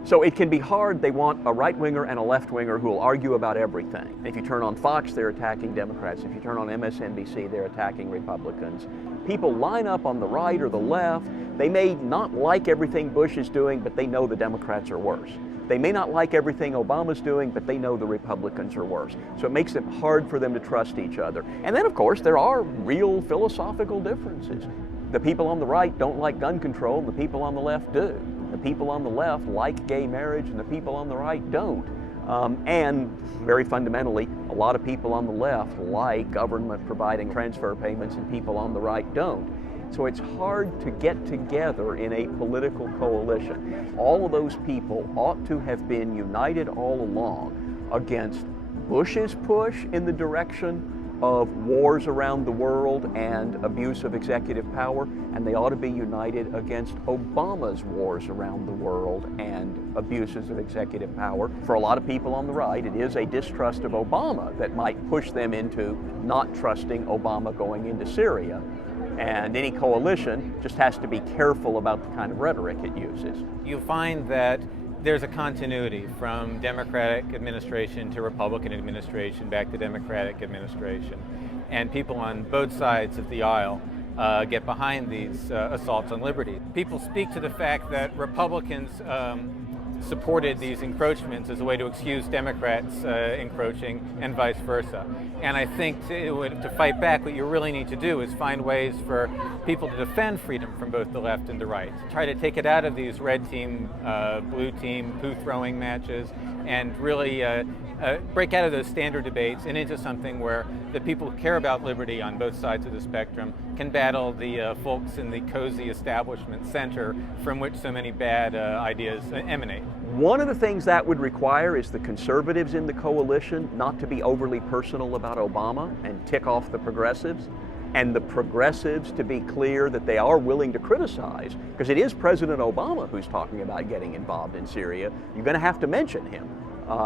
so it can be hard. They want a right-winger and a left-winger who will argue about everything. If you turn on Fox, they're attacking Democrats. If you turn on MSNBC, they're attacking Republicans. People line up on the right or the left. They may not like everything Bush is doing, but they know the Democrats are worse. They may not like everything Obama's doing, but they know the Republicans are worse. So it makes it hard for them to trust each other. And then, of course, there are real philosophical differences. The people on the right don't like gun control, and the people on the left do. The people on the left like gay marriage, and the people on the right don't. And very fundamentally, a lot of people on the left like government providing transfer payments and people on the right don't. So it's hard to get together in a political coalition. All of those people ought to have been united all along against Bush's push in the direction of wars around the world and abuse of executive power, and they ought to be united against Obama's wars around the world and abuses of executive power. For a lot of people on the right, it is a distrust of Obama that might push them into not trusting Obama going into Syria. And any coalition just has to be careful about the kind of rhetoric it uses. You find that there's a continuity from Democratic administration to Republican administration back to Democratic administration. And people on both sides of the aisle get behind these assaults on liberty. People speak to the fact that Republicans supported these encroachments as a way to excuse Democrats encroaching and vice versa. And I think to fight back, what you really need to do is find ways for people to defend freedom from both the left and the right. Try to take it out of these red team, blue team, poo-throwing matches, and really break out of those standard debates and into something where the people who care about liberty on both sides of the spectrum can battle the folks in the cozy establishment center from which so many bad ideas emanate. One of the things that would require is the conservatives in the coalition not to be overly personal about Obama and tick off the progressives, and the progressives to be clear that they are willing to criticize, because it is President Obama who's talking about getting involved in Syria. You're going to have to mention him.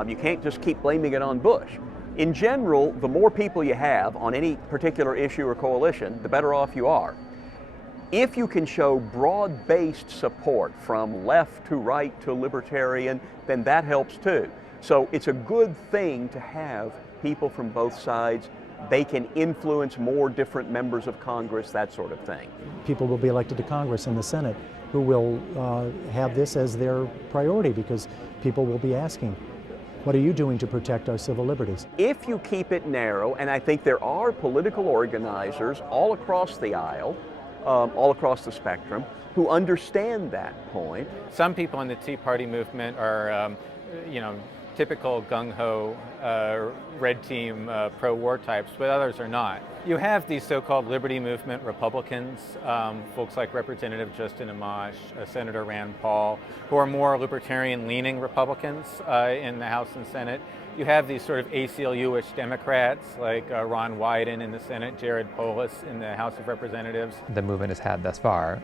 You can't just keep blaming it on Bush. In general, the more people you have on any particular issue or coalition, the better off you are. If you can show broad-based support from left to right to libertarian, then that helps too. So it's a good thing to have people from both sides. They can influence more different members of Congress, that sort of thing. People will be elected to Congress and the Senate who will have this as their priority, because people will be asking, what are you doing to protect our civil liberties? If you keep it narrow, and I think there are political organizers all across the aisle, all across the spectrum, who understand that point. Some people in the Tea Party movement are, typical gung-ho red team pro-war types, but others are not. You have these so-called liberty movement Republicans, folks like Representative Justin Amash, Senator Rand Paul, who are more libertarian-leaning Republicans in the House and Senate. You have these sort of ACLU-ish Democrats like Ron Wyden in the Senate, Jared Polis in the House of Representatives. The movement has had thus far,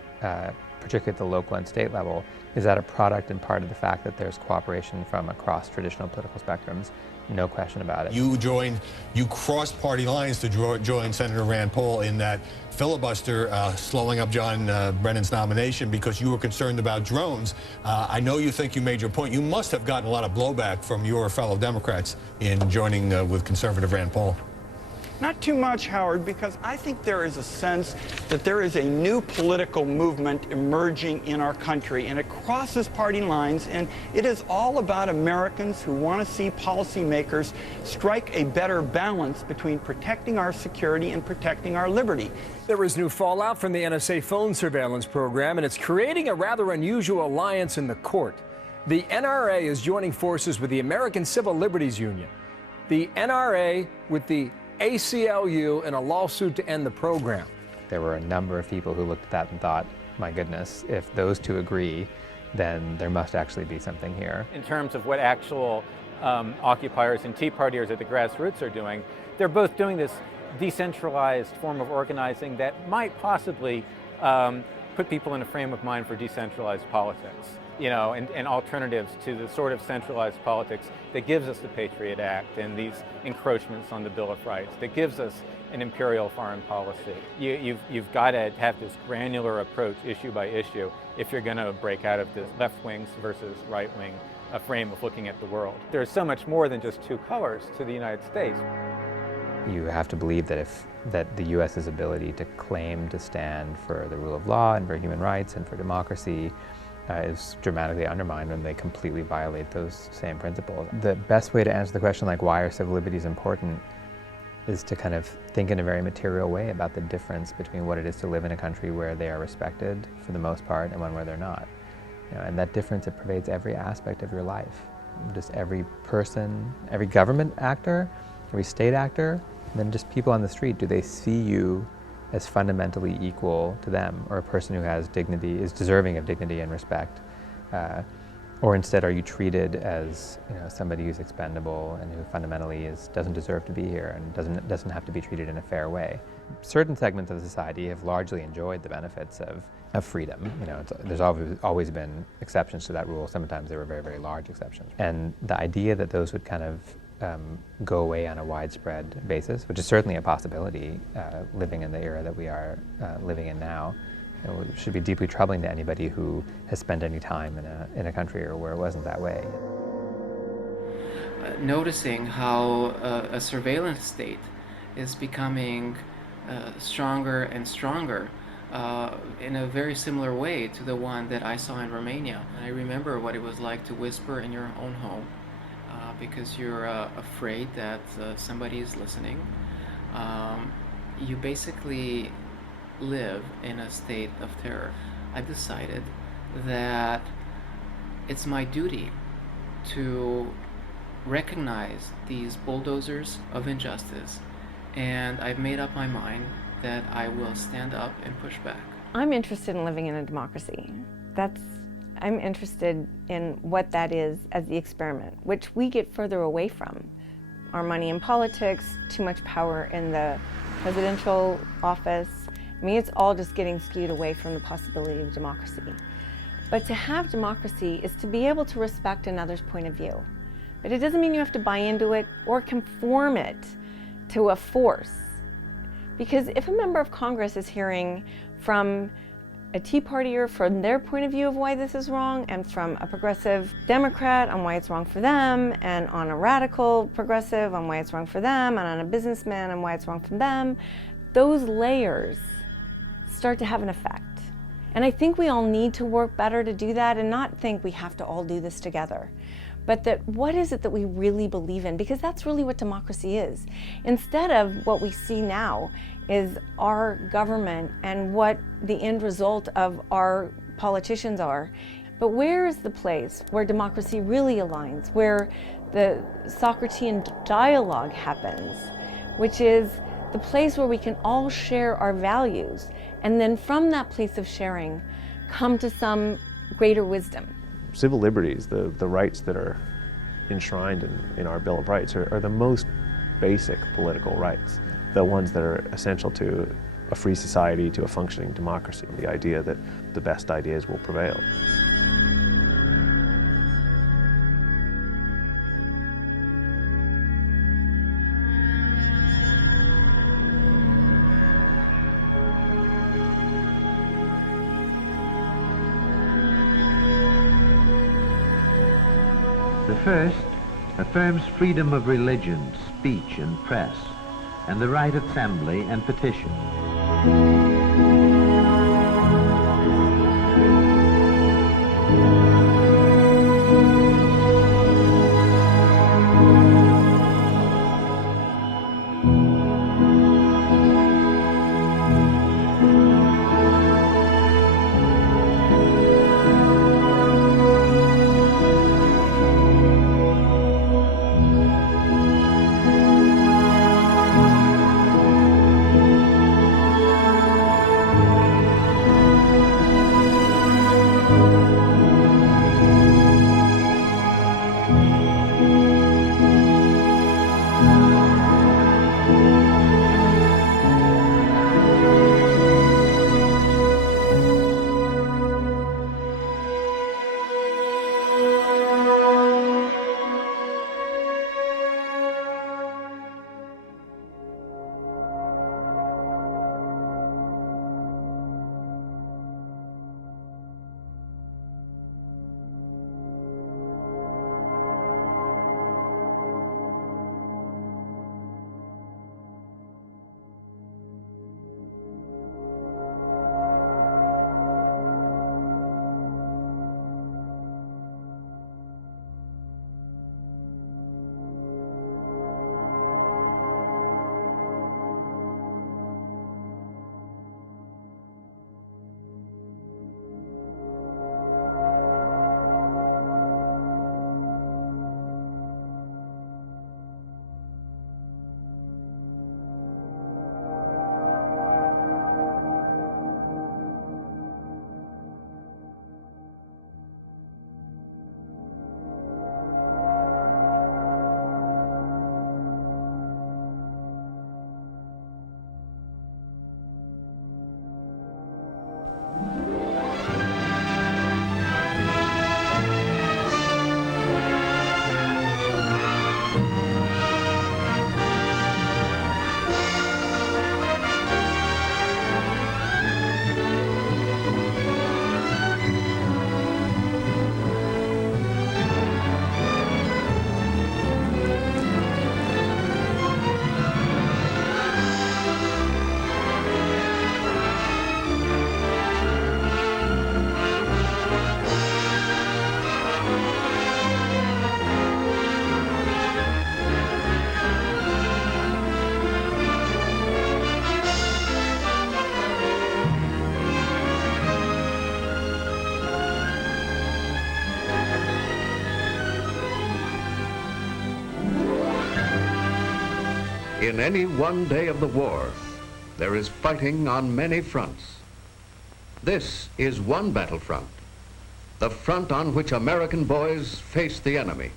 particularly at the local and state level, is that a product and part of the fact that there's cooperation from across traditional political spectrums? No question about it. You crossed party lines to join Senator Rand Paul in that filibuster slowing up John Brennan's nomination because you were concerned about drones. I know you think you made your point. You must have gotten a lot of blowback from your fellow Democrats in joining with conservative Rand Paul. Not too much, Howard, because I think there is a sense that there is a new political movement emerging in our country, and it crosses party lines, and it is all about Americans who want to see policymakers strike a better balance between protecting our security and protecting our liberty. There is new fallout from the NSA phone surveillance program, and it's creating a rather unusual alliance in the court. The NRA is joining forces with the American Civil Liberties Union. The NRA with the ACLU in a lawsuit to end the program. There were a number of people who looked at that and thought, my goodness, if those two agree, then there must actually be something here. In terms of what actual occupiers and Tea Partiers at the grassroots are doing, they're both doing this decentralized form of organizing that might possibly put people in a frame of mind for decentralized politics. And alternatives to the sort of centralized politics that gives us the Patriot Act and these encroachments on the Bill of Rights, that gives us an imperial foreign policy. You've got to have this granular approach, issue by issue, if you're going to break out of this left wing versus right wing frame of looking at the world. There's so much more than just two colors to the United States. You have to believe that the U.S.'s ability to claim to stand for the rule of law and for human rights and for democracy is dramatically undermined when they completely violate those same principles. The best way to answer the question, like, why are civil liberties important, is to kind of think in a very material way about the difference between what it is to live in a country where they are respected for the most part and one where they're not. And that difference, it pervades every aspect of your life. just every person, every government actor, every state actor, and then just people on the street, do they see you as fundamentally equal to them, or a person who has dignity, is deserving of dignity and respect? Or instead, are you treated as somebody who's expendable and who fundamentally doesn't deserve to be here and doesn't have to be treated in a fair way? Certain segments of society have largely enjoyed the benefits of freedom. There's always been exceptions to that rule. Sometimes there were very, very large exceptions. And the idea that those would kind of go away on a widespread basis, which is certainly a possibility living in the era that we are living in now, should be deeply troubling to anybody who has spent any time in a country or where it wasn't that way. Noticing how a surveillance state is becoming stronger and stronger in a very similar way to the one that I saw in Romania. I remember what it was like to whisper in your own home because you're afraid that somebody is listening. You basically live in a state of terror. I decided that it's my duty to recognize these bulldozers of injustice, and I've made up my mind that I will stand up and push back. I'm interested in living in a democracy. I'm interested in what that is as the experiment, which we get further away from. Our money in politics, too much power in the presidential office. I mean, it's all just getting skewed away from the possibility of democracy. But to have democracy is to be able to respect another's point of view. But it doesn't mean you have to buy into it or conform it to a force. Because if a member of Congress is hearing from a Tea Partier from their point of view of why this is wrong, and from a progressive Democrat on why it's wrong for them, and on a radical progressive on why it's wrong for them, and on a businessman on why it's wrong for them, those layers start to have an effect. And I think we all need to work better to do that and not think we have to all do this together. But that what is it that we really believe in? Because that's really what democracy is. Instead of what we see now is our government and what the end result of our politicians are. But where is the place where democracy really aligns, where the Socratean dialogue happens, which is the place where we can all share our values, and then from that place of sharing, come to some greater wisdom. Civil liberties, the rights that are enshrined in our Bill of Rights, are the most basic political rights, the ones that are essential to a free society, to a functioning democracy, the idea that the best ideas will prevail. The first affirms freedom of religion, speech, and press, and the right of assembly and petition. In any one day of the war, there is fighting on many fronts. This is one battlefront, the front on which American boys face the enemy.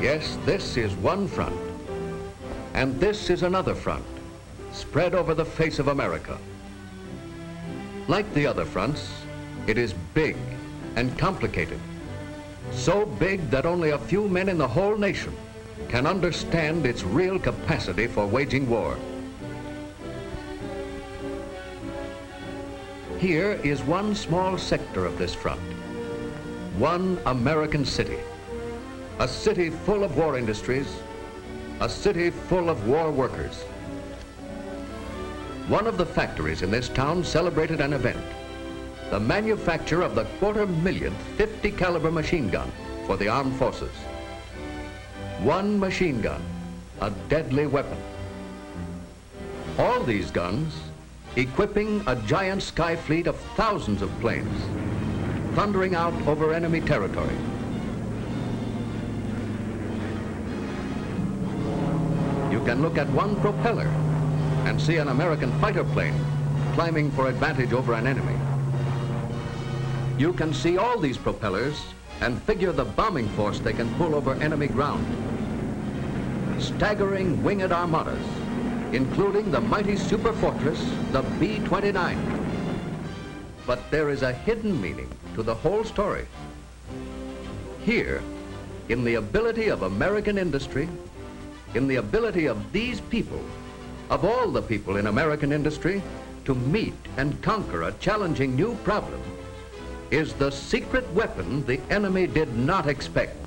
Yes, this is one front, and this is another front, spread over the face of America. Like the other fronts, it is big and complicated, so big that only a few men in the whole nation can understand its real capacity for waging war. Here is one small sector of this front, one American city. A city full of war industries, a city full of war workers. One of the factories in this town celebrated an event, the manufacture of the 250,000 50 caliber machine gun for the armed forces. One machine gun, a deadly weapon. All these guns equipping a giant sky fleet of thousands of planes, thundering out over enemy territory. You can look at one propeller and see an American fighter plane climbing for advantage over an enemy. You can see all these propellers and figure the bombing force they can pull over enemy ground. Staggering winged armadas, including the mighty superfortress, the B-29. But there is a hidden meaning to the whole story. Here, in the ability of American industry, in the ability of these people, of all the people in American industry, to meet and conquer a challenging new problem, is the secret weapon the enemy did not expect.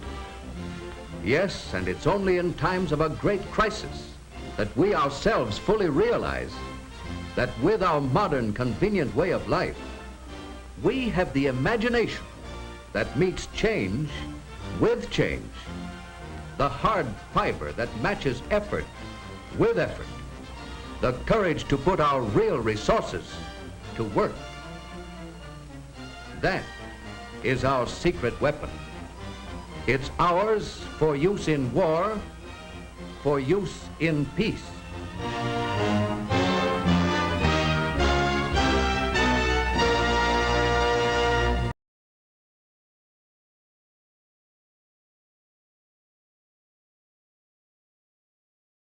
Yes, and it's only in times of a great crisis that we ourselves fully realize that with our modern convenient way of life, we have the imagination that meets change with change, the hard fiber that matches effort with effort, the courage to put our real resources to work. That is our secret weapon. It's ours for use in war, for use in peace.